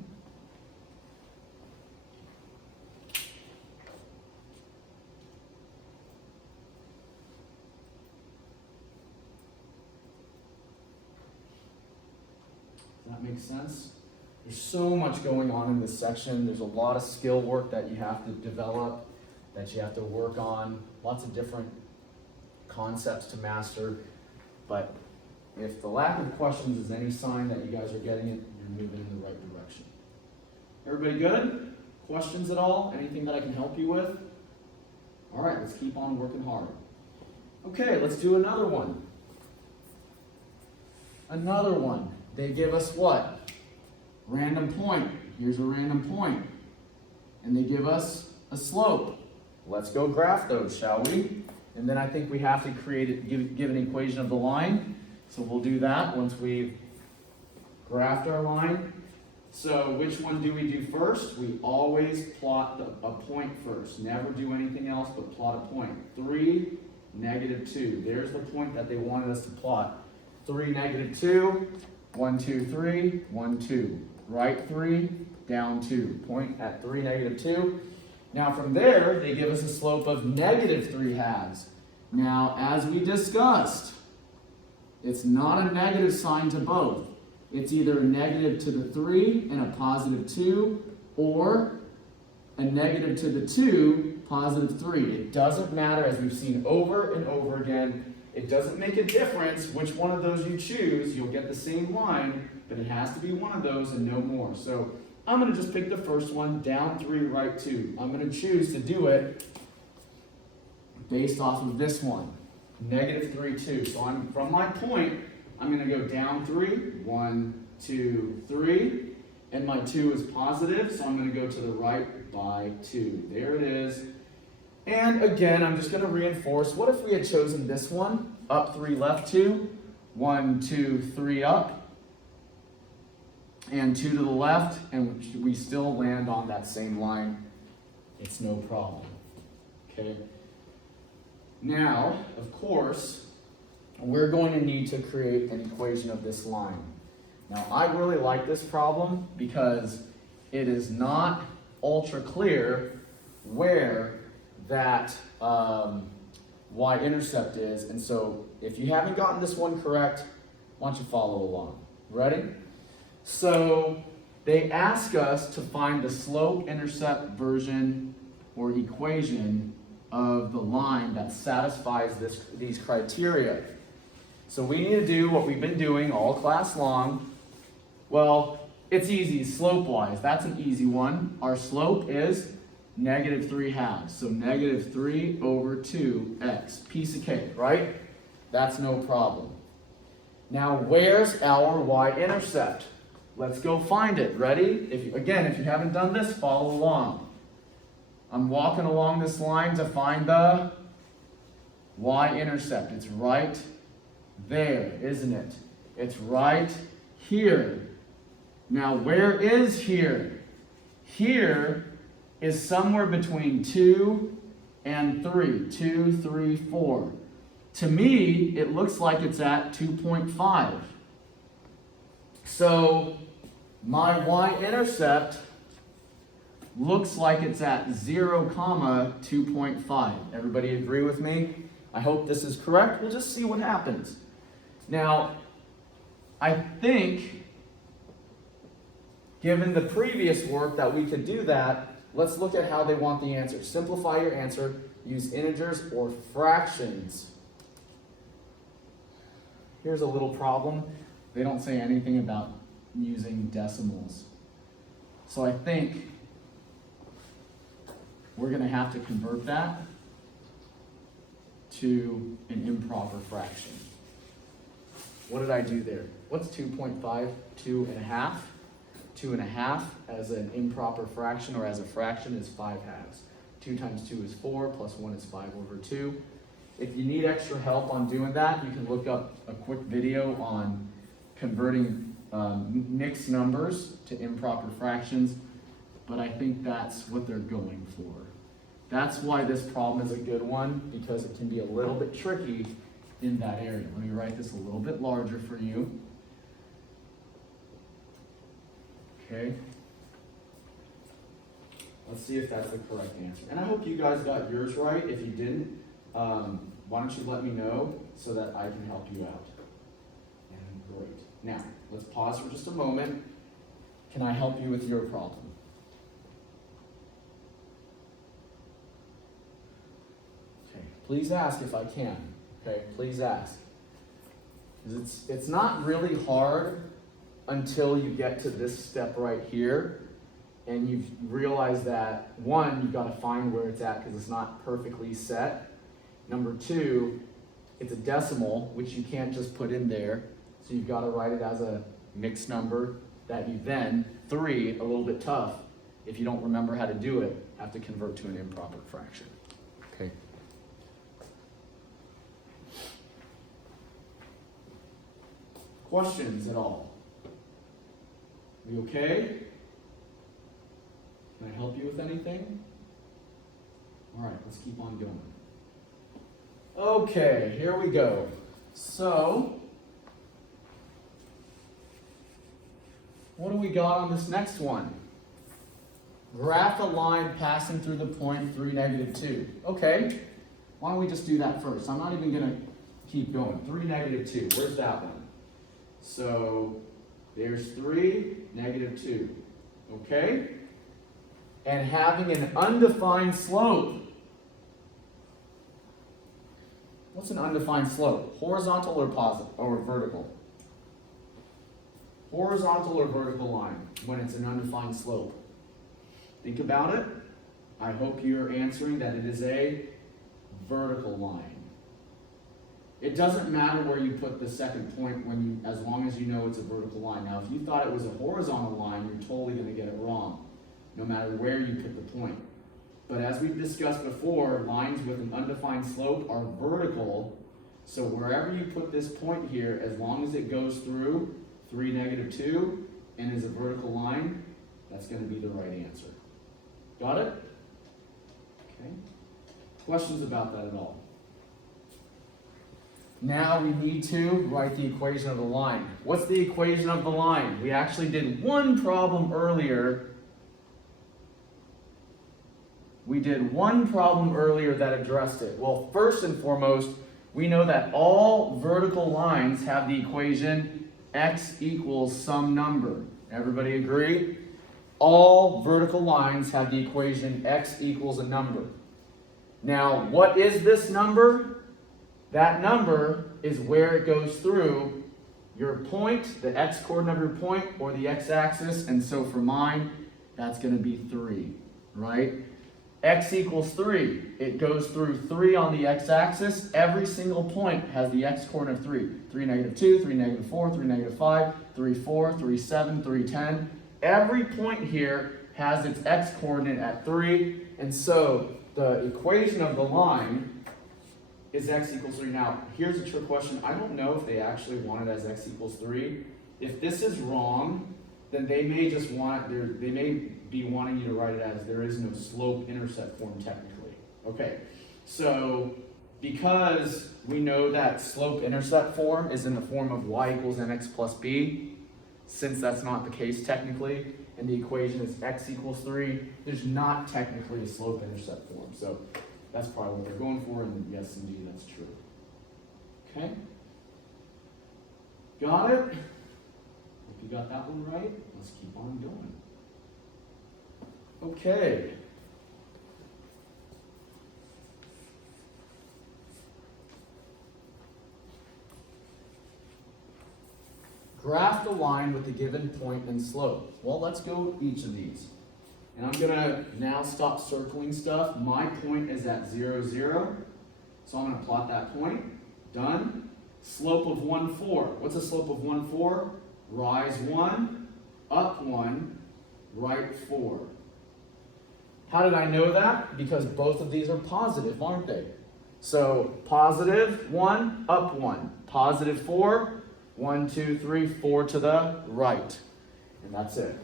That makes sense? There's so much going on in this section. There's a lot of skill work that you have to develop, that you have to work on, lots of different concepts to master. But if the lack of questions is any sign that you guys are getting it, you're moving in the right direction. Everybody good? Questions at all? Anything that I can help you with? All right, let's keep on working hard. Okay, let's do another one. Another one. They give us what? Random point. Here's a random point. And they give us a slope. Let's go graph those, shall we? And then I think we have to give an equation of the line. So we'll do that once we've graphed our line. So which one do we do first? We always plot a point first. Never do anything else but plot a point. 3, -2. There's the point that they wanted us to plot. 3, -2. 1, 2, 3, 1, 2. Right 3, down 2. Point at 3, -2. Now from there, they give us a slope of -3/2. Now, as we discussed, it's not a negative sign to both. It's either a negative to the 3 and a +2, or a negative to the 2, +3. It doesn't matter, as we've seen over and over again. It doesn't make a difference which one of those you choose. You'll get the same line, but it has to be one of those and no more. So I'm going to just pick the first one, down 3, right 2. I'm going to choose to do it based off of this one, negative 3, 2. So from my point, I'm going to go down 3, 1, 2, 3. And my 2 is positive, so I'm going to go to the right by 2. There it is. And again, I'm just going to reinforce. What if we had chosen this one? Up 3, left 2. 1, 2, 3 up. And 2 to the left. And we still land on that same line. It's no problem. Okay. Now, of course, we're going to need to create an equation of this line. Now, I really like this problem because it is not ultra clear where that y-intercept is. And so if you haven't gotten this one correct, why don't you follow along? Ready? So they ask us to find the slope-intercept version or equation of the line that satisfies these criteria. So we need to do what we've been doing all class long. Well, it's easy, slope-wise. That's an easy one. Our slope is negative 3/2. So negative 3 over 2x. Piece of cake, right? That's no problem. Now, where's our y-intercept? Let's go find it. Ready? If you haven't done this, follow along. I'm walking along this line to find the y-intercept. It's right there, isn't it? It's right here. Now, where is here? Here is somewhere between 2 and 3. 2, 3, 4. To me, it looks like it's at 2.5. So, my y-intercept looks like it's at 0, 2.5. Everybody agree with me? I hope this is correct. We'll just see what happens. Now, I think, given the previous work that we could do that, let's look at how they want the answer. Simplify your answer. Use integers or fractions. Here's a little problem. They don't say anything about using decimals. So I think we're going to have to convert that to an improper fraction. What did I do there? What's 2.5? 2.5. 2.5 as an improper fraction or as a fraction is 5/2. 2 times 2 is 4, plus 1 is 5 over 2. If you need extra help on doing that, you can look up a quick video on converting mixed numbers to improper fractions, but I think that's what they're going for. That's why this problem is a good one, because it can be a little bit tricky in that area. Let me write this a little bit larger for you. Okay. Let's see if that's the correct answer. And I hope you guys got yours right. If you didn't, why don't you let me know so that I can help you out. And great. Now, let's pause for just a moment. Can I help you with your problem? Okay, please ask if I can. Okay, please ask. It's not really hard until you get to this step right here and you realize that, one, you've got to find where it's at because it's not perfectly set. Number two, it's a decimal, which you can't just put in there. So you've got to write it as a mixed number that you then, 3, a little bit tough, if you don't remember how to do it, have to convert to an improper fraction. Okay. Questions at all? You okay? Can I help you with anything? All right, let's keep on going. Okay, here we go. So, what do we got on this next one? Graph a line passing through the point 3, -2. Okay, why don't we just do that first? I'm not even going to keep going. 3, -2. Where's that one? So, there's 3, -2. Okay? And having an undefined slope. What's an undefined slope? Horizontal or positive or vertical? Horizontal or vertical line when it's an undefined slope? Think about it. I hope you're answering that it is a vertical line. It doesn't matter where you put the second point as long as you know it's a vertical line. Now, if you thought it was a horizontal line, you're totally going to get it wrong, no matter where you put the point. But as we've discussed before, lines with an undefined slope are vertical. So wherever you put this point here, as long as it goes through 3, -2, and is a vertical line, that's going to be the right answer. Got it? Okay. Questions about that at all? Now we need to write the equation of the line. What's the equation of the line? We actually did one problem earlier. We did one problem earlier that addressed it. Well, first and foremost, we know that all vertical lines have the equation x equals some number. Everybody agree? All vertical lines have the equation x equals a number. Now, what is this number? That number is where it goes through your point, the x-coordinate of your point, or the x-axis, and so for mine, that's going to be 3, right? X equals 3. It goes through 3 on the x-axis. Every single point has the x-coordinate of 3. 3, -2, 3, -4, 3, -5, 3, 4, 3, 7, 3, 10. Every point here has its x-coordinate at 3, and so the equation of the line is x equals 3. Now, here's a trick question. I don't know if they actually want it as x equals 3. If this is wrong, then they may just want it, they may be wanting you to write it as there is no slope-intercept form technically. Okay, so because we know that slope-intercept form is in the form of y equals mx plus b, since that's not the case technically, and the equation is x equals 3, there's not technically a slope-intercept form. So that's probably what they're going for, and yes, indeed, that's true. Okay? Got it? If you got that one right, let's keep on going. Okay. Graph the line with the given point and slope. Well, let's go each of these. And I'm going to now stop circling stuff. My point is at 0, 0. So I'm going to plot that point. Done. Slope of 1, 4. What's a slope of 1, 4? Rise 1, up 1, right 4. How did I know that? Because both of these are positive, aren't they? So positive 1, up 1. Positive 4, 1, 2, 3, 4 to the right. And that's it.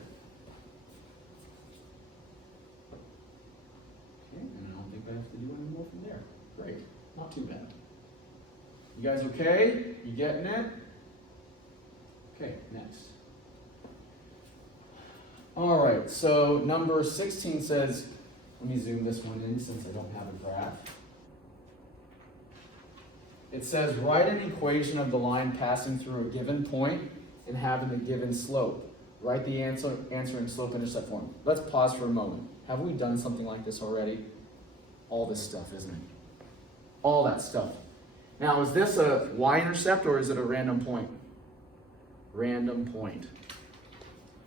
I have to do any more from there. Great. Not too bad. You guys okay? You getting it? Okay, next. All right, so number 16 says, let me zoom this one in since I don't have a graph. It says, write an equation of the line passing through a given point and having a given slope. Write the answer in slope-intercept form. Let's pause for a moment. Have we done something like this already? All this stuff, isn't it? All that stuff. Now, is this a y-intercept or is it a random point? Random point.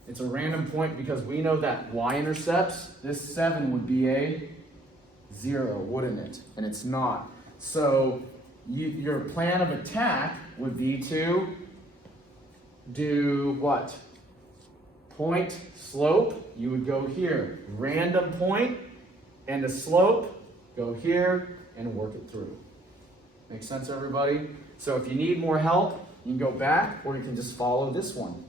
It's a random point because we know that y-intercepts, this 7 would be a 0, wouldn't it? And it's not. So your plan of attack would be to do what? Point, slope, you would go here. Random point and a slope, go here and work it through. Make sense, everybody? So if you need more help, you can go back or you can just follow this one.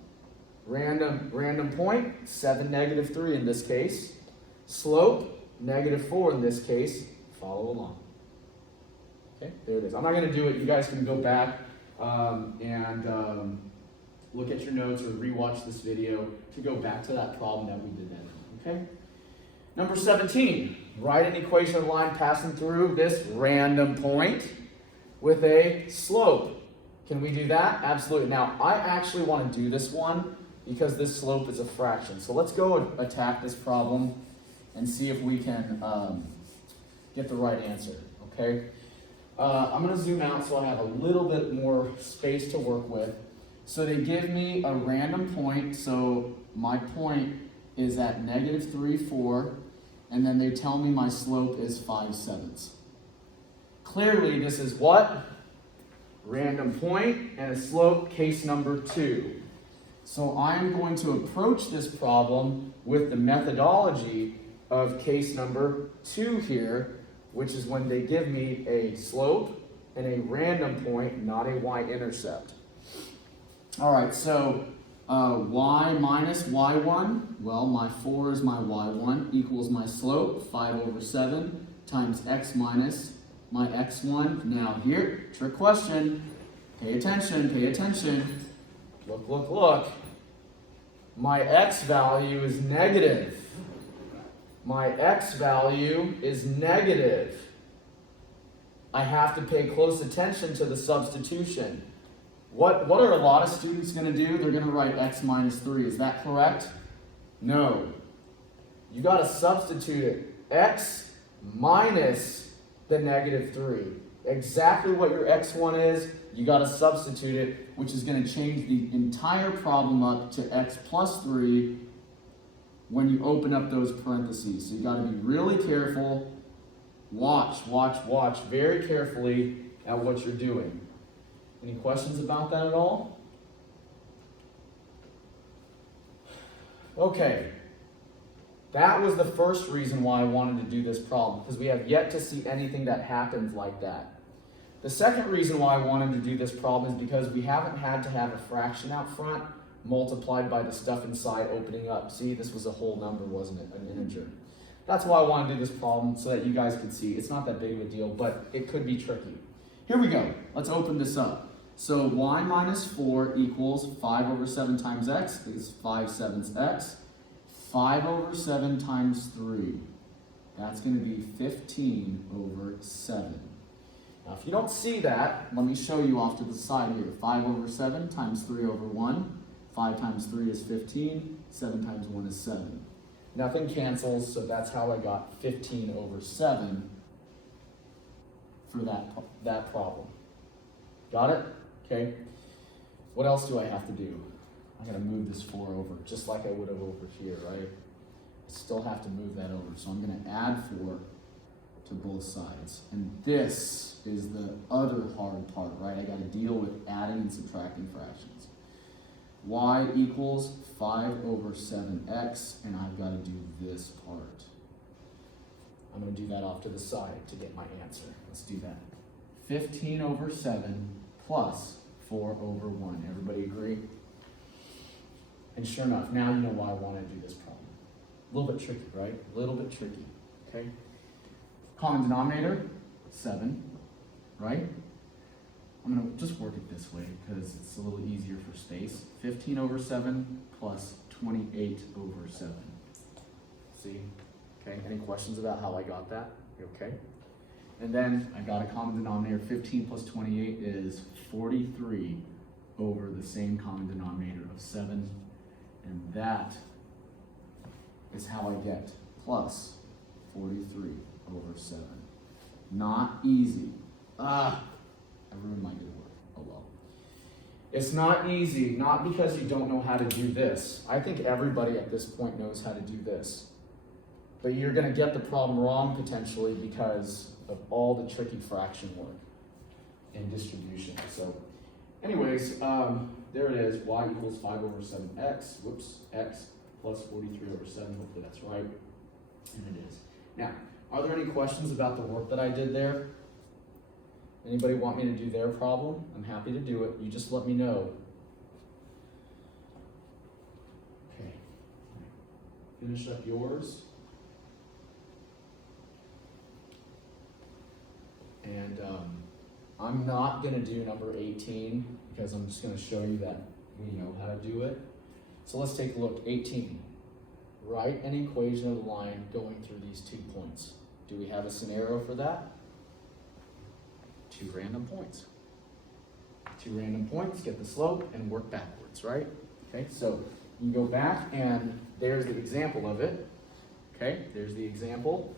Random point, 7, -3 in this case. Slope, -4 in this case. Follow along. Okay, there it is. I'm not going to do it. You guys can go back and look at your notes or rewatch this video to go back to that problem that we did that in. Okay? Number 17, write an equation of line passing through this random point with a slope. Can we do that? Absolutely. Now, I actually want to do this one because this slope is a fraction. So let's go attack this problem and see if we can get the right answer, okay? I'm going to zoom out so I have a little bit more space to work with. So they give me a random point, so my point is at -3, 4, and then they tell me my slope is 5/7. Clearly, this is what? Random point and a slope, case number 2. So I'm going to approach this problem with the methodology of case number 2 here, which is when they give me a slope and a random point, not a y-intercept. All right, so y minus y1, well, my 4 is my y1, equals my slope, 5/7, times x minus my x1. Now here, trick question, pay attention, pay attention. Look, look, look. My x value is negative. My x value is negative. I have to pay close attention to the substitution. What are a lot of students going to do? They're going to write x minus 3. Is that correct? No. You got to substitute it. X minus the -3. Exactly what your x1 is, you got to substitute it, which is going to change the entire problem up to x plus 3 when you open up those parentheses. So you got to be really careful. Watch very carefully at what you're doing. Any questions about that at all? Okay. That was the first reason why I wanted to do this problem, because we have yet to see anything that happens like that. The second reason why I wanted to do this problem is because we haven't had to have a fraction out front multiplied by the stuff inside opening up. See, this was a whole number, wasn't it? An integer. That's why I want to do this problem, so that you guys can see. It's not that big of a deal, but it could be tricky. Here we go. Let's open this up. So y minus 4 equals 5/7 times x is 5/7 x. 5/7 times 3. That's going to be 15/7. Now, if you don't see that, let me show you off to the side here. 5/7 times 3/1. 5 times 3 is 15. 7 times 1 is 7. Nothing cancels, so that's how I got 15/7 for that problem. Got it? Okay. What else do I have to do? I gotta move this 4 over, just like I would have over here, right? I still have to move that over, so I'm gonna add 4 to both sides. And this is the other hard part, right? I gotta deal with adding and subtracting fractions. Y equals 5/7x, and I've gotta do this part. I'm gonna do that off to the side to get my answer. Let's do that. 15/7 plus 4/1. Everybody agree? And sure enough, now you know why I want to do this problem. A little bit tricky, right? A little bit tricky, okay? Common denominator, 7, right? I'm going to just work it this way because it's a little easier for space. 15/7 plus 28/7. See? Okay, any questions about how I got that? You okay? And then I got a common denominator. 15 plus 28 is 43 over the same common denominator of 7. And that is how I get plus 43/7. Not easy. I ruined my good work. Oh well. It's not easy, not because you don't know how to do this. I think everybody at this point knows how to do this. But you're going to get the problem wrong potentially because of all the tricky fraction work and distribution. So anyways, there it is. Y equals 5/7x. Whoops, x plus 43/7. Hopefully that's right. And it is. Now, are there any questions about the work that I did there? Anybody want me to do their problem? I'm happy to do it. You just let me know. Okay. Finish up yours. And I'm not going to do number 18 because I'm just going to show you that we know how to do it. So let's take a look. 18. Write an equation of the line going through these 2 points. Do we have a scenario for that? 2 random points. 2 random points, get the slope, and work backwards, right? Okay, so you can go back, and there's the example of it. Okay, there's the example.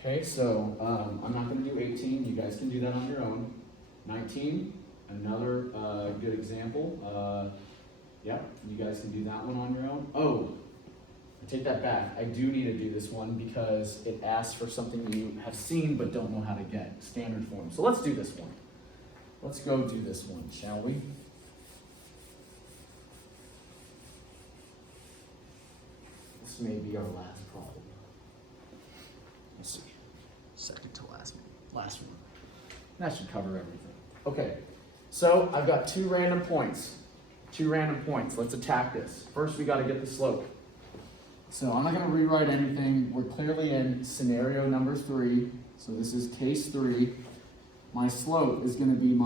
Okay, so I'm not going to do 18. You guys can do that on your own. 19, Another good example. Yeah, you guys can do that one on your own. Oh, I take that back. I do need to do this one because it asks for something you have seen but don't know how to get, standard form. So let's do this one. Let's go do this one, shall we? This may be our last problem. Let's see. Second to last one. Last one. That should cover everything. Okay, so I've got two random points. Let's attack this. First, we got to get the slope. So I'm not going to rewrite anything. We're clearly in scenario number 3. So this is case 3. My slope is going to be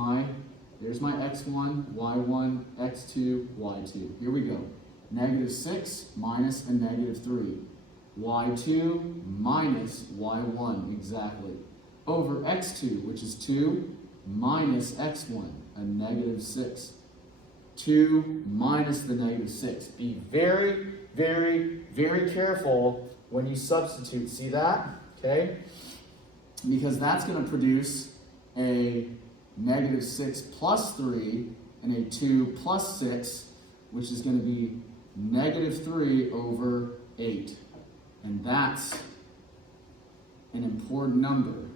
there's my x1, y1, x2, y2. Here we go. -6 minus a -3. y2 minus y1, exactly. Over x2, which is 2, minus x1, a -6. 2 minus the -6. Be very, very, very careful when you substitute. See that? Okay? Because that's going to produce a -6 plus 3 and a 2 plus 6, which is going to be -3 over 8. And that's an important number.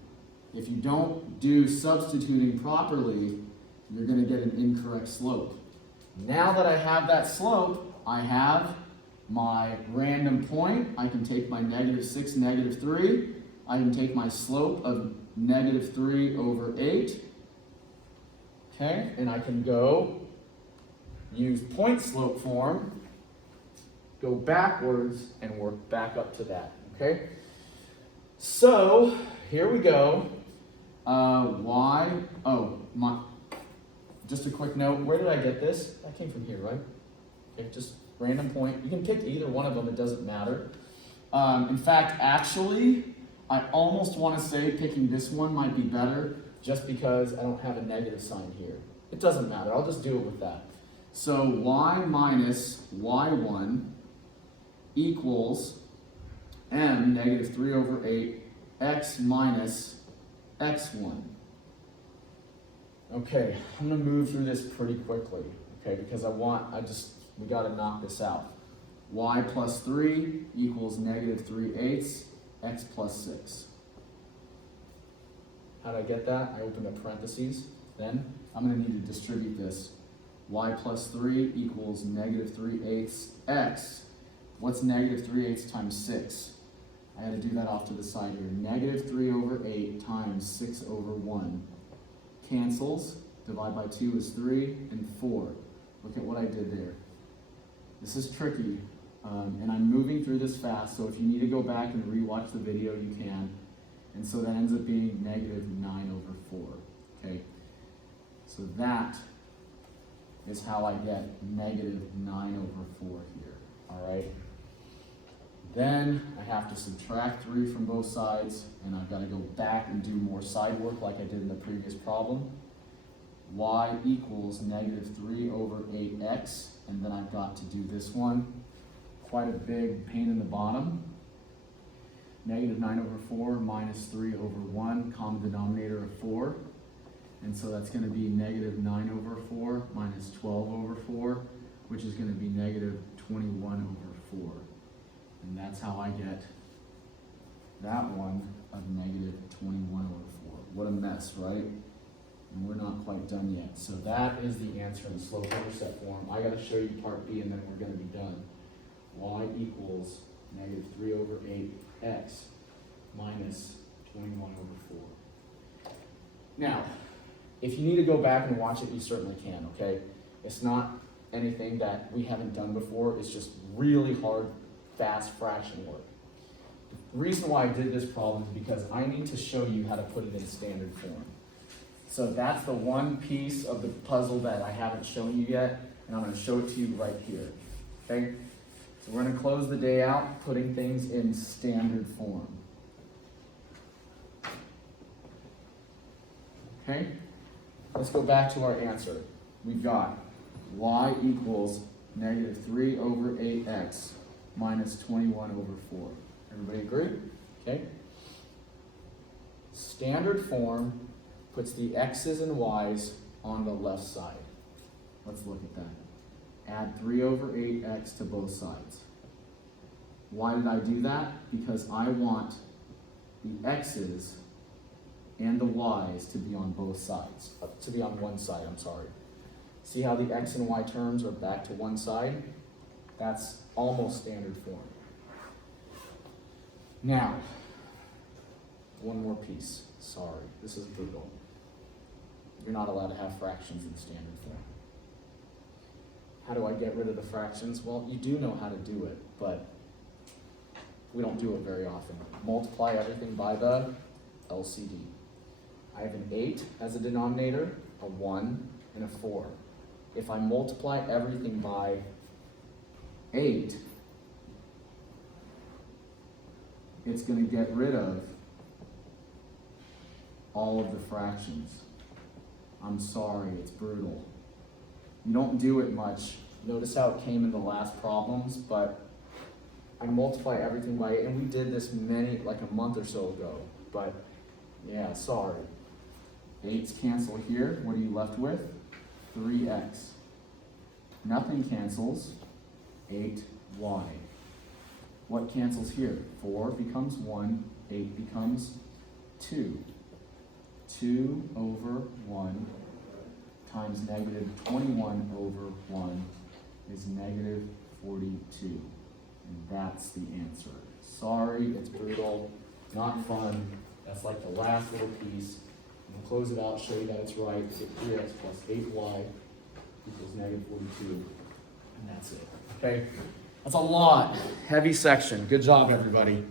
If you don't do substituting properly, you're going to get an incorrect slope. Now that I have that slope, I have my random point. I can take my -6, -3. I can take my slope of -3 over 8. Okay, and I can go use point slope form, go backwards, and work back up to that. Okay, so here we go. Just a quick note, where did I get this? That came from here, right? Okay, just random point. You can pick either one of them, it doesn't matter. In fact, actually, I almost want to say picking this one might be better just because I don't have a negative sign here. It doesn't matter, I'll just do it with that. So y minus y1 equals m, -3 over 8, x minus x1. Okay, I'm gonna move through this pretty quickly, okay, because we gotta knock this out. Y plus 3 equals -3/8, x plus 6. How did I get that? I opened up parentheses. Then I'm gonna need to distribute this. Y plus 3 equals -3/8 x. What's -3/8 times 6? I had to do that off to the side here. -3 over 8 times 6 over 1. Cancels. Divide by 2 is 3 and 4. Look at what I did there. This is tricky, and I'm moving through this fast, so if you need to go back and rewatch the video, you can. And so that ends up being -9 over 4. Okay? So that is how I get -9 over 4 here. Alright? Then I have to subtract 3 from both sides, and I've got to go back and do more side work like I did in the previous problem. Y equals -3 over 8x, and then I've got to do this one. Quite a big pain in the bottom. -9 over 4 minus 3 over 1, common denominator of 4. And so that's going to be -9 over 4 minus 12 over 4, which is going to be -21 over 4. And that's how I get that one of -21 over 4. What a mess, right? And we're not quite done yet. So that is the answer in the slope-intercept form. I got to show you part B and then we're going to be done. Y equals -3 over 8x minus 21 over 4. Now, if you need to go back and watch it, you certainly can, okay? It's not anything that we haven't done before. It's just really hard, fast fraction work. The reason why I did this problem is because I need to show you how to put it in standard form. So that's the one piece of the puzzle that I haven't shown you yet, and I'm going to show it to you right here. Okay? So we're going to close the day out putting things in standard form. Okay? Let's go back to our answer. We've got y equals -3 over 8x minus 21 over 4. Everybody agree? Okay. Standard form puts the x's and y's on the left side. Let's look at that. Add 3 over 8x to both sides. Why did I do that? Because I want the x's and the y's to be on both sides, to be on one side, I'm sorry. See how the x and y terms are back to one side? That's almost standard form. Now, one more piece. Sorry, this is brutal. You're not allowed to have fractions in standard form. How do I get rid of the fractions? Well, you do know how to do it, but we don't do it very often. Multiply everything by the LCD. I have an 8 as a denominator, a 1, and a 4. If I multiply everything by 8, it's going to get rid of all of the fractions. I'm sorry, it's brutal. You don't do it much. Notice how it came in the last problems, but I multiply everything by 8, and we did this like a month or so ago, but yeah, sorry. 8's cancel here. What are you left with? 3x. Nothing cancels. 8y. What cancels here? 4 becomes 1, 8 becomes 2. 2 over 1 times negative 21 over 1 is negative 42. And that's the answer. Sorry, it's brutal, not fun. That's like the last little piece. We'll close it out, show you that it's right. Get 3x plus 8y equals negative 42. And that's it. Okay? That's a lot. Heavy section. Good job, everybody.